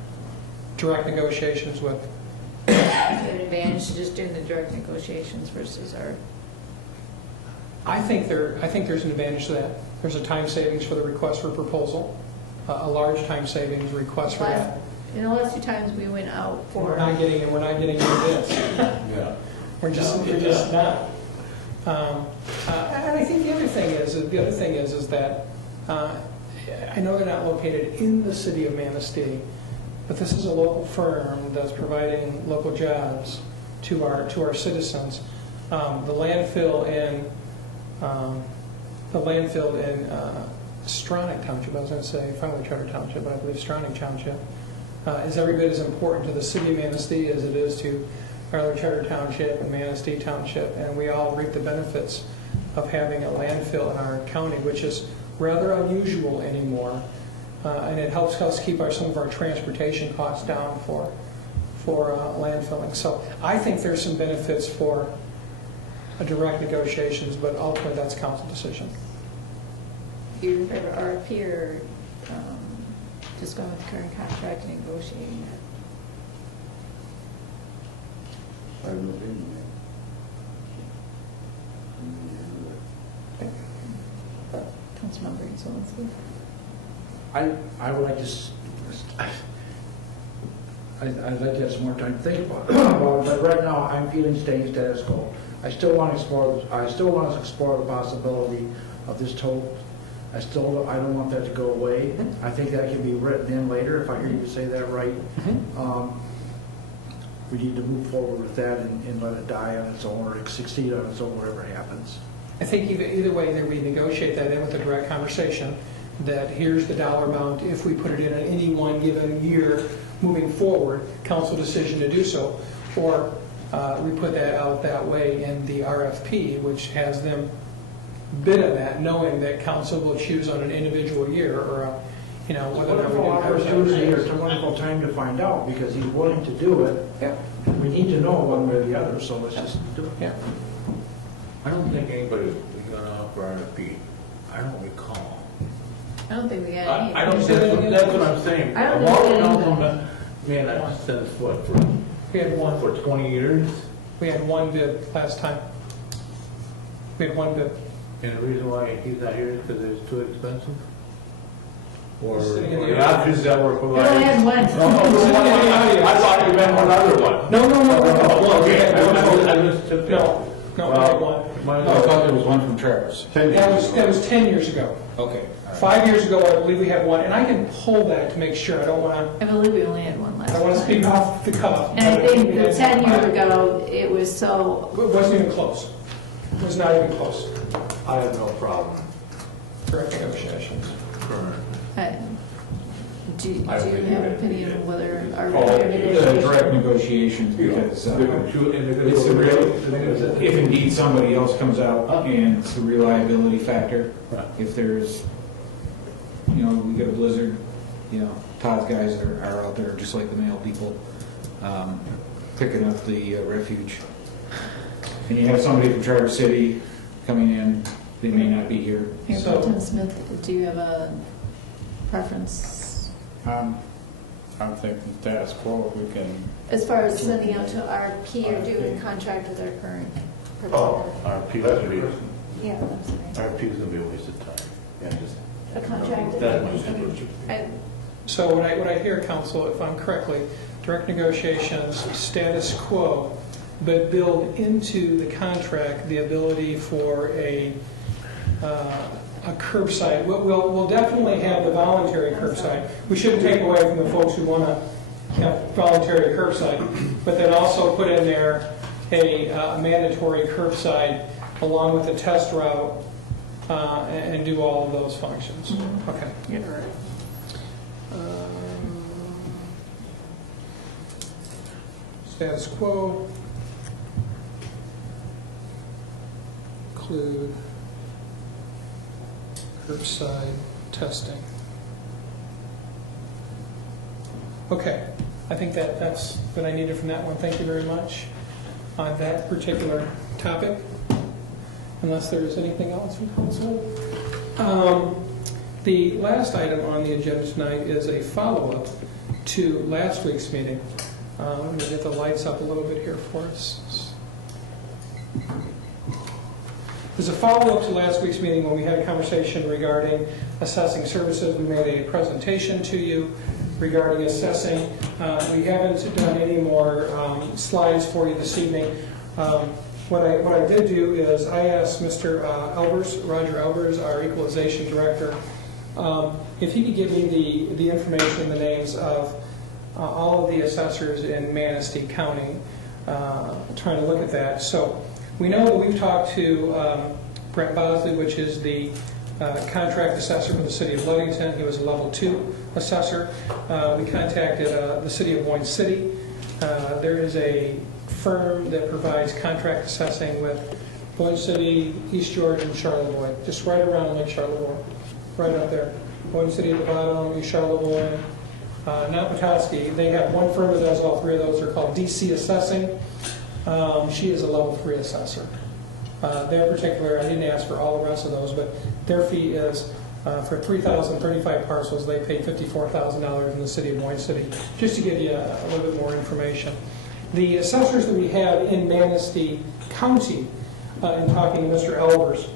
Direct negotiations with, an advantage to just doing the direct negotiations versus our, I think there's an advantage to that. There's a time savings for the request for proposal, a large time savings request for that. in the last 2 times we went out for. We're not getting any bids. Yeah. We're just not. And I think the other thing is that I know they're not located in the city of Manistee, but this is a local firm that's providing local jobs to our citizens. The landfill in Stronach Township, I was going to say Friendly Charter Township, but I believe Stronach Township, is every bit as important to the city of Manistee as it is to Friendly Charter Township and Manistee Township, and we all reap the benefits of having a landfill in our county, which is rather unusual anymore, and it helps us keep some of our transportation costs down for landfilling. So I think there's some benefits for a direct negotiations, but ultimately that's council decision. You in favor of RFP or just going with the current contract and negotiating it? Councilmember Insolence. I would like to, I'd like to have some more time to think about it, but right now, I'm feeling staying status quo. I still want to explore the possibility of this toll. I don't want that to go away. I think that can be written in later, if I hear you say that right. We need to move forward with that and let it die on its own, or succeed on its own, whatever happens. I think either way, either we negotiate that in with a direct conversation, that here's the dollar amount if we put it in any one given year moving forward, council decision to do so, or we put that out that way in the RFP, which has them bid on that, knowing that council will choose on an individual year, or whether or not we Wonderful opportunity, do it's a wonderful time to find out, because he's willing to do it. Yeah. We need to know one way or the other, so let's just do it. Yeah. I don't think anybody's going to offer RFP. I don't recall. I don't think we got any. I don't, that's what I'm saying. I don't Of all the think we got councilmen, man, I've said this We had one. for 20 years. We had one bid last time. We had one bid. And the reason why he's not here is because it's too expensive? Or Sitting in the the options that were We provided? only had one. I thought you meant one other one. No. Okay, I No, mistook it. we had one. I thought there was one from Travis. That was 10 years ago. Okay. 5 years ago, I believe we had one, and I can pull that to make sure. I don't want I believe we only had one last to time. speak off the cuff. And I think but 10 years ago, it was so, It wasn't even close. It was not even close. I have no problem. Direct negotiations. do you have an opinion on whether our Direct negotiations, because it's a real, if indeed somebody else comes out and it's a reliability factor, if there's, we get a blizzard, Todd's guys are out there just like the mail people, picking up the refuge. And you have somebody from Traverse City coming in, they may not be here. Mayor So- Pro Tem Smith, do you have a preference I'm thinking status quo, we can, as far as sending out to RFP or doing contract with our current Oh, provider? RFP is going to be, Yeah, I'm sorry. RFP is going to be a waste of time. Yeah, just. A contract. That much. So what I hear, Council, if I'm correctly, direct negotiations, status quo, but build into the contract the ability for a curbside. We'll definitely have the voluntary curbside. We shouldn't take away from the folks who want to have voluntary curbside, but then also put in there a mandatory curbside along with the test route, and do all of those functions. Okay. Yeah. All right. Status quo. Include curbside testing. Okay, I think that's what I needed from that one. Thank you very much on that particular topic. Unless there is anything else from council. The last item on the agenda tonight is a follow-up to last week's meeting. Let me get the lights up a little bit here for us. There's a follow-up to last week's meeting when we had a conversation regarding assessing services. We made a presentation to you regarding assessing. We haven't done any more slides for you this evening. What I did do is I asked Mr. Roger Elbers, our equalization director, if he could give me the information, the names of all of the assessors in Manistee County, trying to look at that. So we know that we've talked to Brent Bosley, which is the contract assessor for the city of Ludington. He was a level 2 assessor. We contacted the city of Boyne City. There is a firm that provides contract assessing with Boyne City, East George, and Charlevoix, just right around Lake Charlevoix, right up there. Boyne City at the bottom, East Charlevoix, not Petoskey. They have one firm that does all three of those. They're called DC Assessing. She is a level 3 assessor. Their particular, I didn't ask for all the rest of those, but their fee is for 3,035 parcels, they pay $54,000 in the city of Boyne City, just to give you a little bit more information. The assessors that we have in Manistee County, in talking to Mr. Elbers,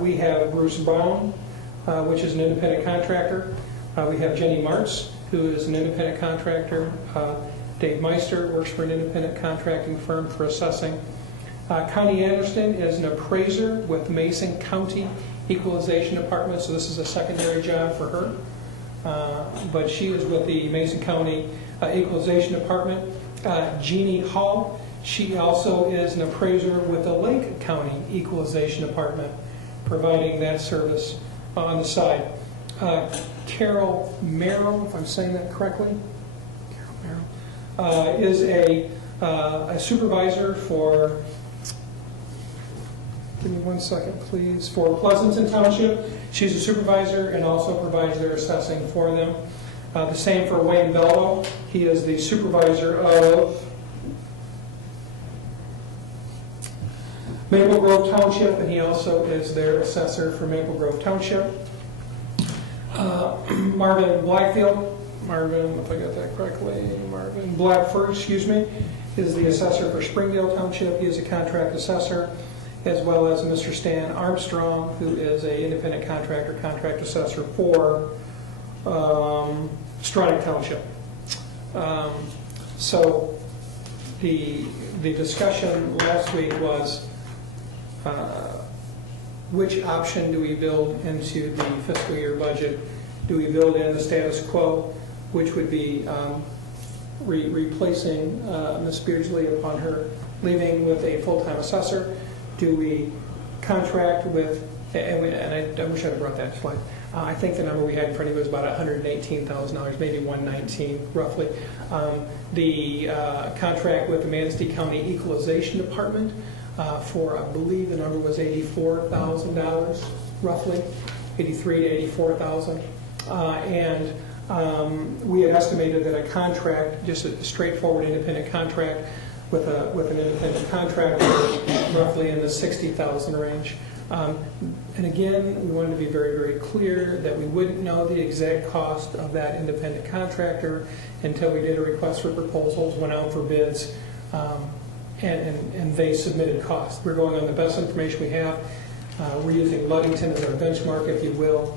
we have Bruce Brown, which is an independent contractor. We have Jenny Martz, who is an independent contractor. Dave Meister works for an independent contracting firm for assessing. Connie Anderson is an appraiser with Mason County Equalization Department, so this is a secondary job for her. But she is with the Mason County Equalization Department. Jeannie Hall, she also is an appraiser with the Lake County Equalization Department, providing that service on the side. Carol Merrill, if I'm saying that correctly, Carol Merrill, is a supervisor for, give me 1 second please, for Pleasanton Township. She's a supervisor and also provides their assessing for them. The same for Wayne Bello. He is the supervisor of Maple Grove Township, and he also is their assessor for Maple Grove Township. Marvin Blackfield, if I got that correctly, Marvin Blackford, excuse me, is the assessor for Springdale Township. He is a contract assessor, as well as Mr. Stan Armstrong, who is an independent contractor, contract assessor for Stronach Township. So the discussion last week was which option do we build into the fiscal year budget? Do we build in the status quo, which would be replacing Ms. Beardsley upon her leaving with a full-time assessor? Do we contract with, and I wish I'd have brought that slide. I think the number we had in front of you was about $118,000, maybe $119,000 roughly. The contract with the Manistee County Equalization Department for, I believe the number was $84,000 roughly, $83,000 to $84,000. And we had estimated that a contract, just a straightforward independent contract with an independent contractor, roughly in the $60,000 range. And again, we wanted to be very, very clear that we wouldn't know the exact cost of that independent contractor until we did a request for proposals, went out for bids, and they submitted costs. We're going on the best information we have. We're using Ludington as our benchmark, if you will,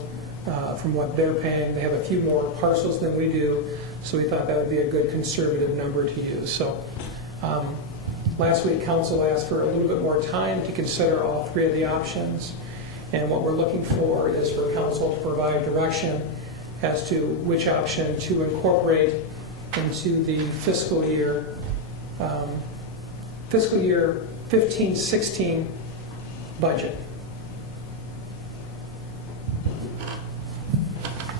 from what they're paying. They have a few more parcels than we do, so we thought that would be a good conservative number to use. So last week, council asked for a little bit more time to consider all three of the options. And what we're looking for is for council to provide direction as to which option to incorporate into the fiscal year 15-16 budget?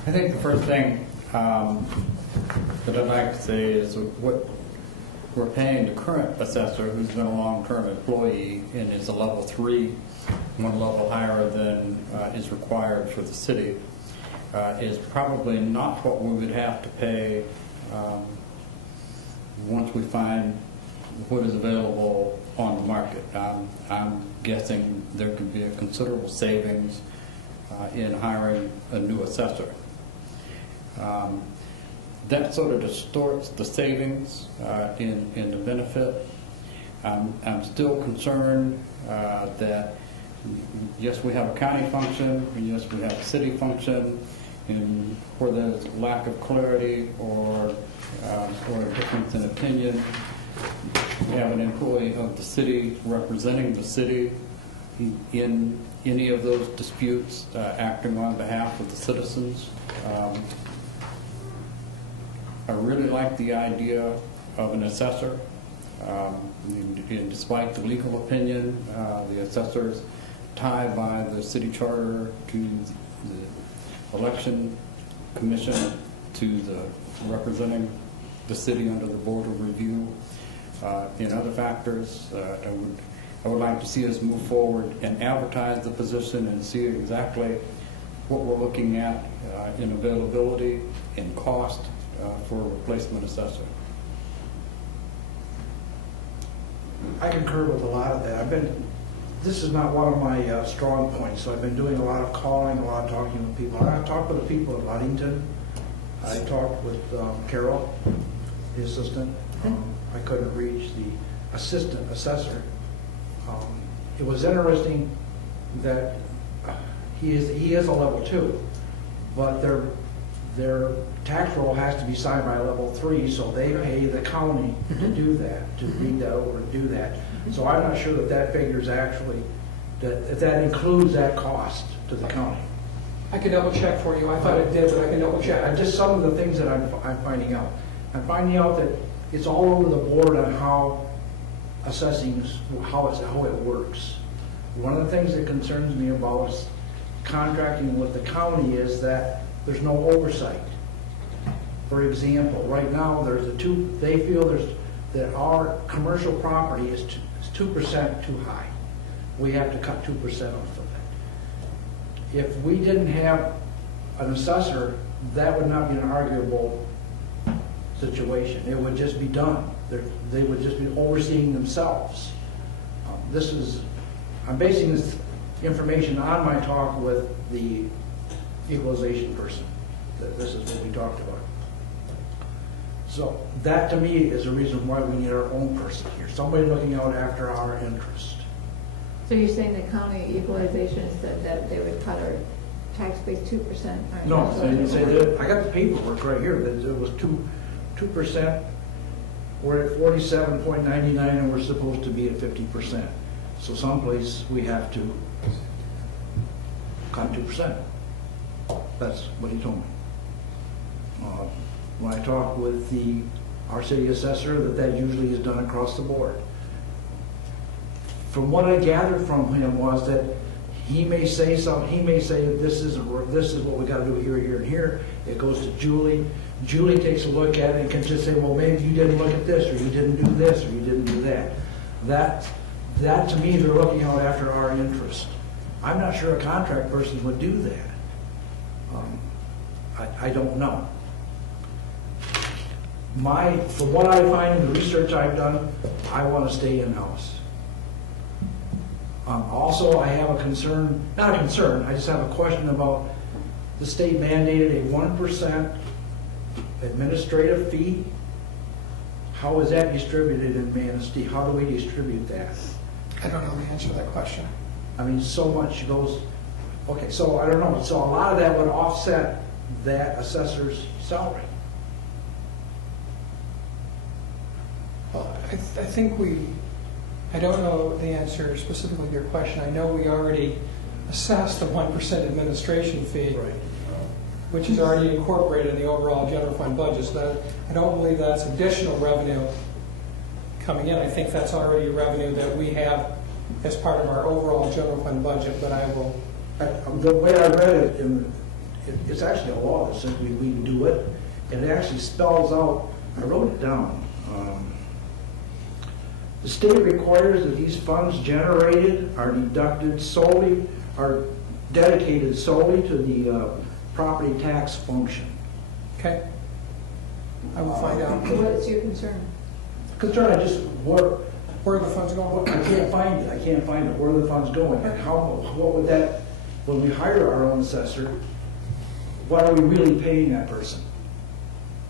I think the first thing that I'd like to say is what we're paying the current assessor, who's been a long-term employee and is a level 3, one level higher than is required for the city, is probably not what we would have to pay once we find what is available on the market. I'm guessing there could be a considerable savings in hiring a new assessor. That sort of distorts the savings in the benefit. I'm still concerned that, yes, we have a county function, and yes, we have a city function, and where there's lack of clarity or a difference in opinion, we have an employee of the city representing the city in any of those disputes, acting on behalf of the citizens. I really like the idea of an assessor. And despite the legal opinion, the assessor's tied by the city charter to the election commission, to the representing the city under the board of review, and other factors. I would like to see us move forward and advertise the position and see exactly what we're looking at in availability and cost for a replacement assessor. I concur with a lot of that. This is not one of my strong points, so I've been doing a lot of calling, a lot of talking with people. I talked with the people in Ludington. I talked with Carol, the assistant. I couldn't reach the assistant assessor. It was interesting that he is a level 2, but their tax roll has to be signed by a level 3, so they pay the county to do that, to read that over and do that. So I'm not sure that figures actually, that includes that cost to the county. I can double check for you. I thought it did, but I can double check. Just some of the things that I'm finding out. I'm finding out that it's all over the board on how assessing, how it works. One of the things that concerns me about contracting with the county is that there's no oversight. For example, right now they feel that our commercial property is 2% too high. We have to cut 2% off of it. If we didn't have an assessor, that would not be an arguable situation. It would just be done. They would just be overseeing themselves. I'm basing this information on my talk with the equalization person. This is what we talked about. So that to me is a reason why we need our own person here, somebody looking out after our interest. So you're saying the county equalization said that they would cut our tax base 2%? No, they didn't say that. I got the paperwork right here that it was 2%. We're at 47.99 and we're supposed to be at 50%. So someplace we have to cut 2%. That's what he told me. When I talked with our city assessor, that usually is done across the board. From what I gathered from him was that he may say that this is what we got to do here, here, and here. It goes to Julie. Julie takes a look at it and can just say, well, maybe you didn't look at this, or you didn't do this, or you didn't do that. That to me, they're looking out after our interest. I'm not sure a contract person would do that. I don't know. From what I find in the research I've done, I want to stay in-house. Also, I have a concern, not a concern, I just have a question about the state mandated a 1% administrative fee. How is that distributed in Manistee? How do we distribute that? I don't know the answer to that question. I mean, so much goes, okay, so I don't know. So a lot of that would offset that assessor's salary. Well, I think I don't know the answer specifically to your question. I know we already assessed the 1% administration fee, Right. which is already incorporated in the overall general fund budget. So I don't believe that's additional revenue coming in. I think that's already revenue that we have as part of our overall general fund budget, but I will, The way I read it, it's actually a law that says we do it, and it actually spells out, I wrote it down. The state requires that these funds generated are deducted solely, are dedicated solely to the property tax function. okay? I will find out What's your concern? Concern, where the funds are going. I can't find it, where are the funds going, and what would that, when we hire our own assessor, what are we really paying that person?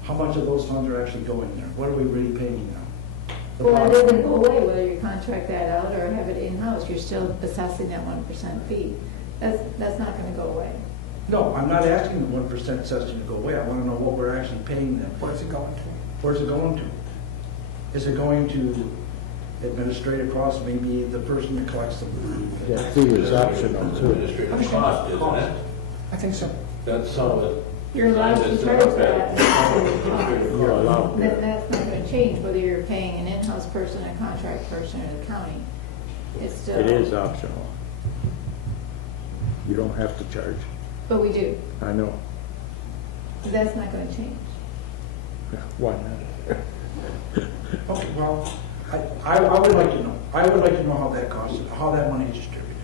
How much of those funds are actually going there? What are we really paying them? Well, it doesn't go away whether you contract that out or have it in-house. You're still assessing that 1% fee. That's not going to go away. No, I'm not asking the 1% assessing to go away. I want to know what we're actually paying them. Where's it going to? Where's it going to? Is it going to administrative costs, maybe the person that collects them? That fee is optional too. Administrative cost, isn't it? I think so. That's some of it. You're allowed to charge that. You're allowed. That's not going to change whether you're paying an in-house person, a contract person, or the county. It's still. It is optional. You don't have to charge. But we do. I know. That's not going to change. Why not? Okay, well, I would like to know. I would like to know how that costs, how that money is distributed.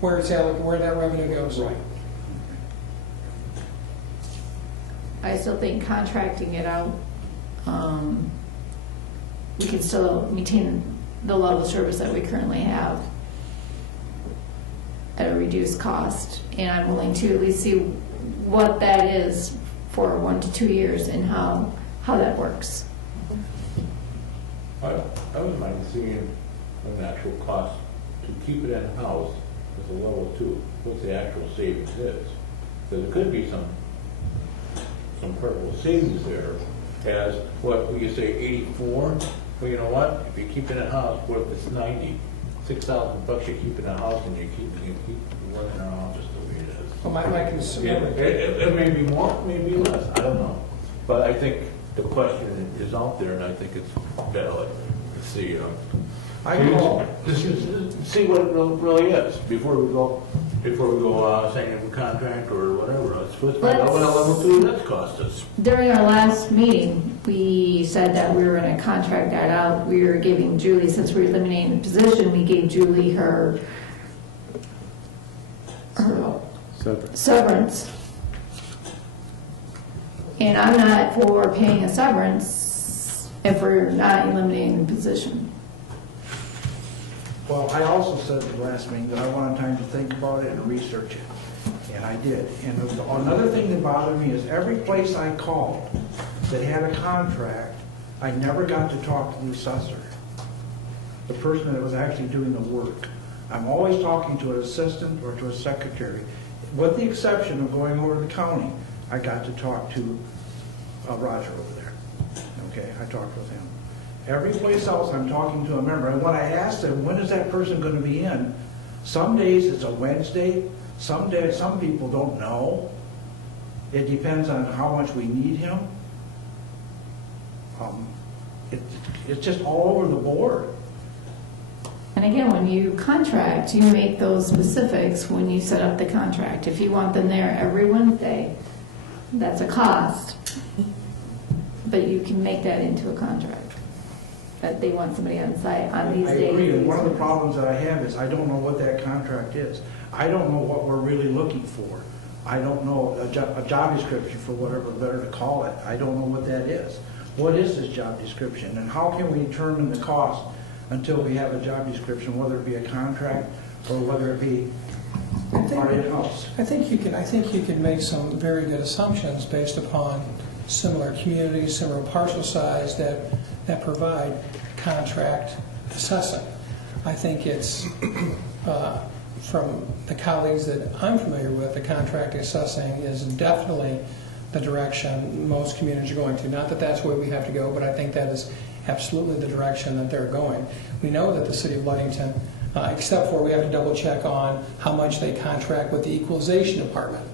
Where that revenue goes. Right. I still think contracting it out, we can still maintain the level of service that we currently have at a reduced cost. And I'm willing to at least see what that is for 1 to 2 years and how that works. I wouldn't mind seeing an actual cost to keep it in-house as a level 2, what the actual savings is. Because there could be some purple savings there as, what, we could say 84? Well, you know what, if you keep it in-house, what if it's 90? $6,000 you keep it in-house and you keep running around just the way it is. Well, my concern. It may be more, maybe less, I don't know. But I think the question is out there, and I think it's valid. Let's see, see what it really is before we go signing a contract or whatever. Let's find out what a level 2 does cost us. During our last meeting, we said that we were going to contract that out. We were giving Julie, since we were eliminating the position, we gave Julie her severance. And I'm not for paying a severance if we're not eliminating the position. Well, I also said at the last meeting that I wanted time to think about it and research it, and I did. And another thing that bothered me is every place I called that had a contract, I never got to talk to the assessor, the person that was actually doing the work. I'm always talking to an assistant or to a secretary. With the exception of going over to the county, I got to talk to Roger over there. Okay, I talked with him. Every place else I'm talking to a member, and when I asked them, when is that person going to be in? Some days it's a Wednesday, some days, some people don't know. It depends on how much we need him. It's just all over the board. And again, when you contract, you make those specifics when you set up the contract. If you want them there every Wednesday, that's a cost. But you can make that into a contract. That they want somebody on site on these days. I agree, and one of the problems that I have is I don't know what that contract is. I don't know what we're really looking for. I don't know a job description, for whatever better to call it. I don't know what that is. What is this job description, and how can we determine the cost until we have a job description, whether it be a contract or whether it be our in-house? I think you can make some very good assumptions based upon similar communities, similar parcel size that provide contract assessing. I think it's, from the colleagues that I'm familiar with, the contract assessing is definitely the direction most communities are going to. Not that that's where we have to go, but I think that is absolutely the direction that they're going. We know that the city of Ludington, except for we have to double check on how much they contract with the equalization department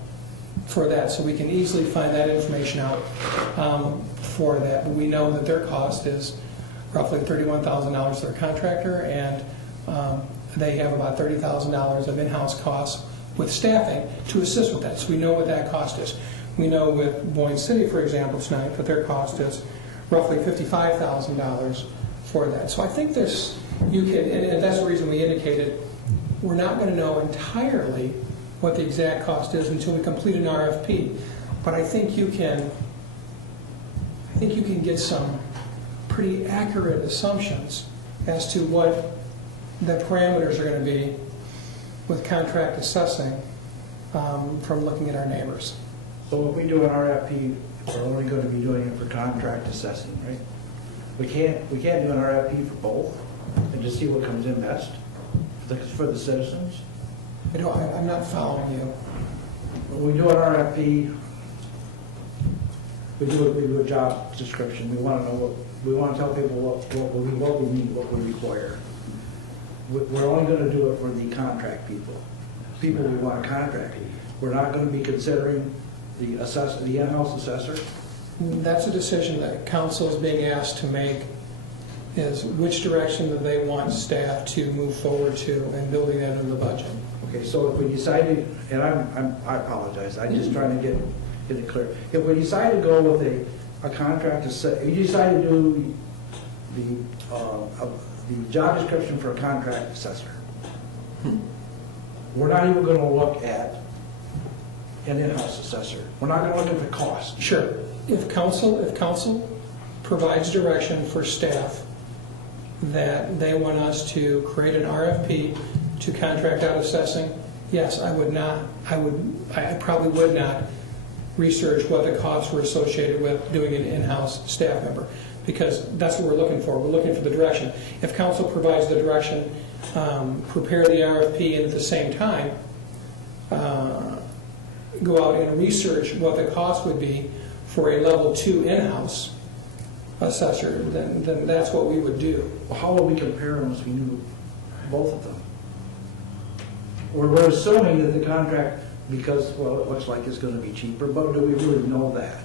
for that, so we can easily find that information out for that. But we know that their cost is roughly $31,000 to their contractor and They have about $30,000 of in-house costs with staffing to assist with that. So we know what that cost is. We know with Boyne City, for example, tonight, that their cost is roughly $55,000 for that. So I think this, you can, and that's the reason we indicated we're not going to know entirely what the exact cost is until we complete an RFP. But I think you can get some pretty accurate assumptions as to what the parameters are going to be with contract assessing from looking at our neighbors. So if we do an RFP, we're only going to be doing it for contract assessing, right? We can't do an RFP for both and just see what comes in best for the citizens? I'm not following you. When we do an RFP, we do a job description. We want to know what, we want to tell people what we need, what we require. We're only going to do it for the contract people we want to contract. We're not going to be considering the in-house assessor. That's a decision that council is being asked to make, is which direction do they want staff to move forward to and building that into the budget. Okay, so if we decided, and I apologize, I'm just trying to get it clear. If we decide to go with a contract, if you decide to do the job description for a contract assessor, we're not even going to look at an in-house assessor. We're not going to look at the cost. Sure. If council provides direction for staff that they want us to create an RFP to contract out assessing, yes, I probably would not research what the costs were associated with doing an in-house staff member, because that's what we're looking for. We're looking for the direction. If council provides the direction, prepare the RFP, and at the same time, go out and research what the cost would be for a level 2 in-house assessor, then that's what we would do. Well, how will we compare them if we knew both of them? We're assuming that the contract, because, well, it looks like it's going to be cheaper, but do we really know that?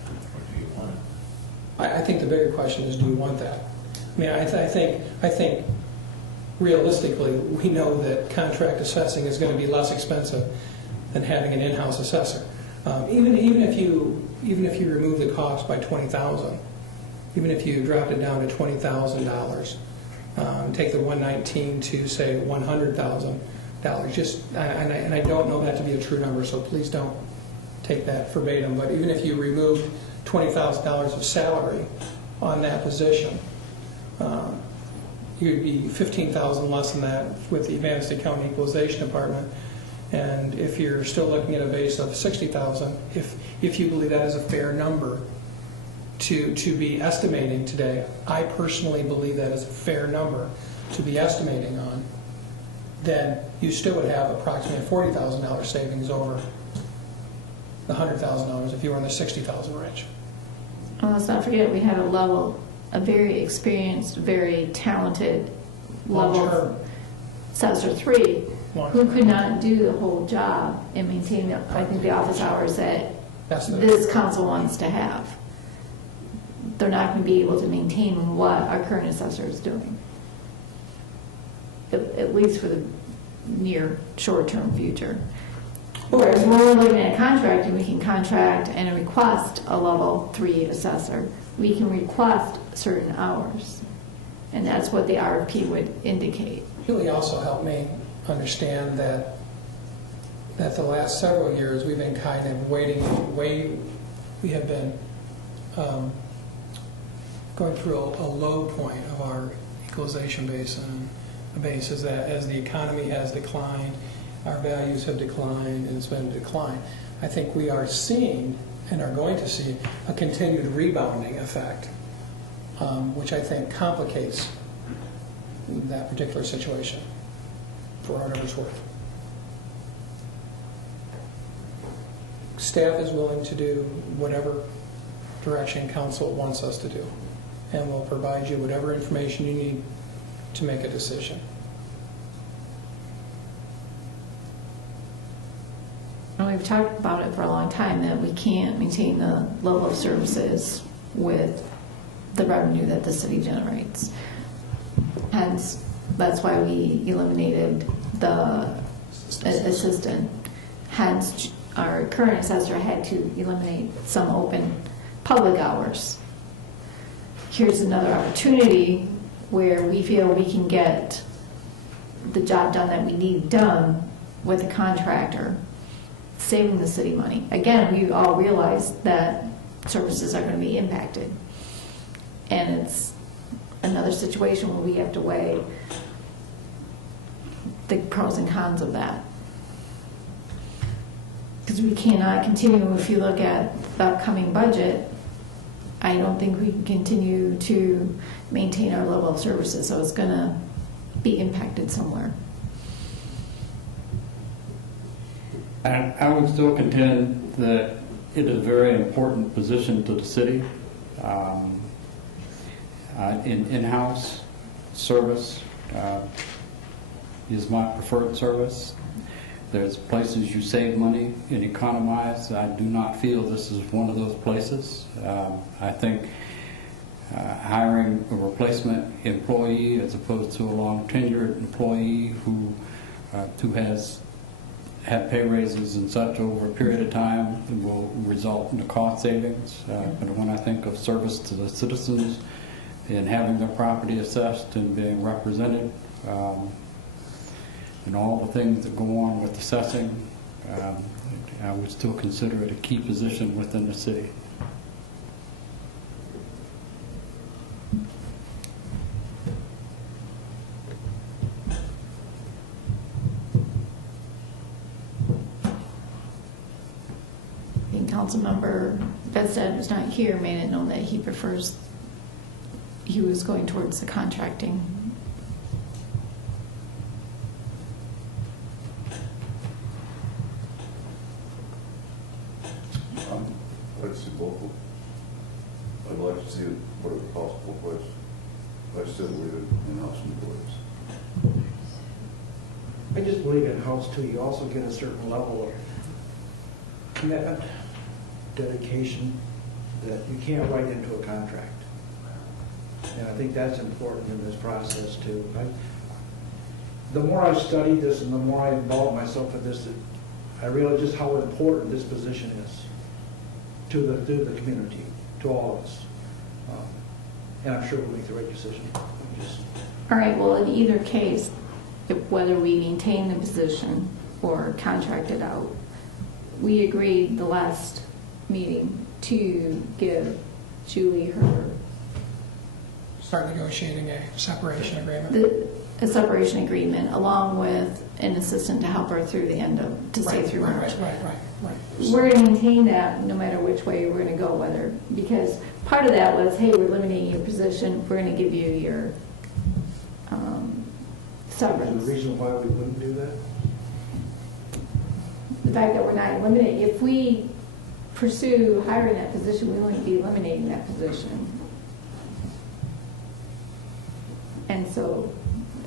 I think the bigger question is, do we want that? I mean, I think realistically, we know that contract assessing is going to be less expensive than having an in-house assessor. Even if you remove the cost by $20,000, even if you dropped it down to $20,000, take the 119 to say $100,000. And I don't know that to be a true number, so please don't take that verbatim. But even if you removed $20,000 of salary on that position, you'd be $15,000 less than that with the Evanston County Equalization Department. And if you're still looking at a base of $60,000, if you believe that is a fair number to be estimating today, I personally believe that is a fair number to be estimating on, then you still would have approximately a $40,000 savings over the $100,000 if you were in the $60,000 range. And let's not forget, we had a very experienced, very talented level assessor 3 who could not do the whole job and maintain, I think, the office hours that this council wants to have. They're not going to be able to maintain what our current assessor is doing, at least for the near short-term future. Whereas when we're looking at contracting, we can contract and request a level 3 assessor. We can request certain hours, and that's what the RFP would indicate. It really also helped me understand that the last several years we've been kind of we have been going through a low point of our equalization base is that as the economy has declined, our values have declined, and it's been a decline. I think we are seeing and are going to see a continued rebounding effect, which I think complicates that particular situation for whatever it's worth. Staff is willing to do whatever direction council wants us to do, and will provide you whatever information you need to make a decision. And we've talked about it for a long time that we can't maintain the level of services with the revenue that the city generates. Hence, That's why we eliminated the assistant. Hence, our current assessor had to eliminate some open public hours. Here's another opportunity where we feel we can get the job done that we need done with a contractor, saving the city money. Again, we all realize that services are going to be impacted. And it's another situation where we have to weigh the pros and cons of that. Because we cannot continue, if you look at the upcoming budget, I don't think we can continue to maintain our level of services, so it's going to be impacted somewhere. And I would still contend that it is a very important position to the city. In-house service is my preferred service. There's places you save money and economize. I do not feel this is one of those places. I think hiring a replacement employee as opposed to a long tenured employee who has had pay raises and such over a period of time will result in the cost savings. But when I think of service to the citizens and having their property assessed and being represented, and all the things that go on with assessing, I would still consider it a key position within the city. Councilmember Bedstead, who's not here, made it known that he was going towards the contracting. I'd see both. I'd like to see what a possible place. I still believe it in-house employees. I just believe in-house too, you also get a certain level of commitment, dedication that you can't write into a contract. And I think that's important in this process too. The more I've studied this and the more I involve myself in this, I realize just how important this position is to the community, to all of us. And I'm sure we'll make the right decision. All right, well, in either case, whether we maintain the position or contract it out, we agreed the last meeting to give Julie her Start negotiating a separation agreement. a separation agreement along with an assistant to help her through the end of, to stay through March. Right. We're going to maintain that no matter which way we're going to go, whether, because part of that was, hey, we're eliminating your position, we're going to give you your severance. Is there a reason why we wouldn't do that? The fact that we're not eliminating, if we pursue hiring that position, we wouldn't be eliminating that position. And so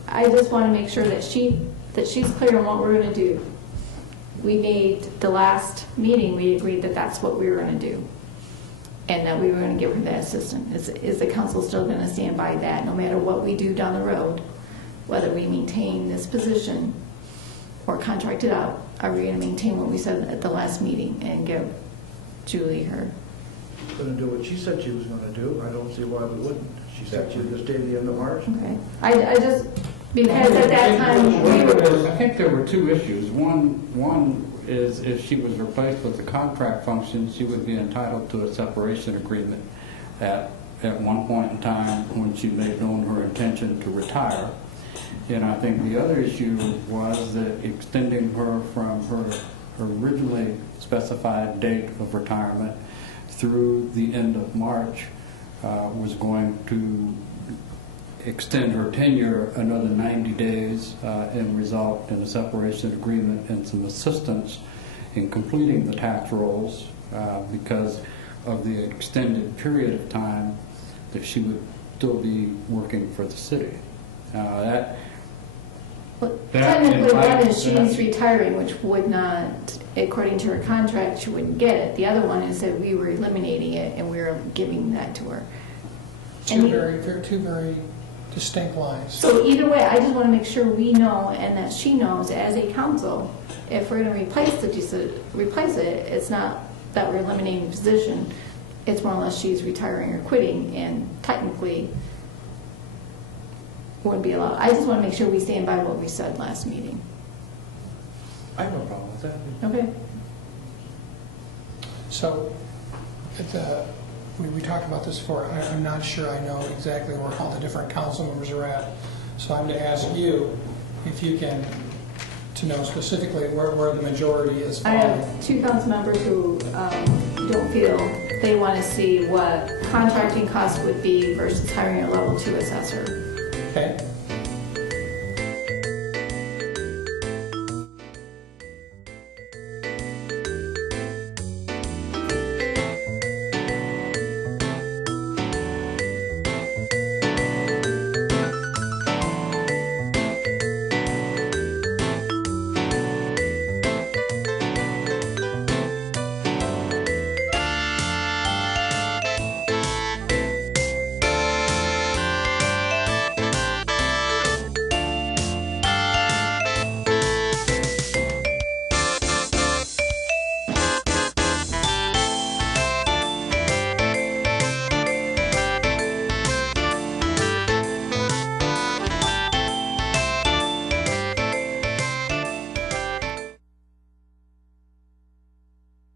I just want to make sure that she's clear on what we're going to do. We made the last meeting, we agreed that that's what we were going to do, and that we were going to give her that assistant. Is the council still going to stand by that no matter what we do down the road, whether we maintain this position or contract it out? Are we going to maintain what we said at the last meeting and give Julie her? Going to do what she said she was going to do. I don't see why we wouldn't. She said she would just stay to the end of March. Okay. I just, because at that time, we were... I think there were two issues. One is if she was replaced with the contract function, she would be entitled to a separation agreement at one point in time when she made known her intention to retire. And I think the other issue was that extending her from her originally specified date of retirement through the end of March was going to extend her tenure another 90 days and result in a separation agreement and some assistance in completing the tax rolls because of the extended period of time that she would still be working for the city. Technically, one is she's retiring, which would not, according to her contract, she wouldn't get it. The other one is that we were eliminating it and we were giving that to her. Two very distinct lines. So either way, I just want to make sure we know and that she knows as a council, if we're going to replace it, it's not that we're eliminating the position. It's more or less she's retiring or quitting and technically wouldn't be allowed. I just want to make sure we stand by what we said last meeting. I have no problem with that. Okay? So, we talked about this before. I'm not sure I know exactly where all the different council members are at. So I'm going to ask you if you can, to know specifically where the majority is I falling. have two council members who don't feel they want to see what contracting costs would be versus hiring a level 2 assessor. Okay?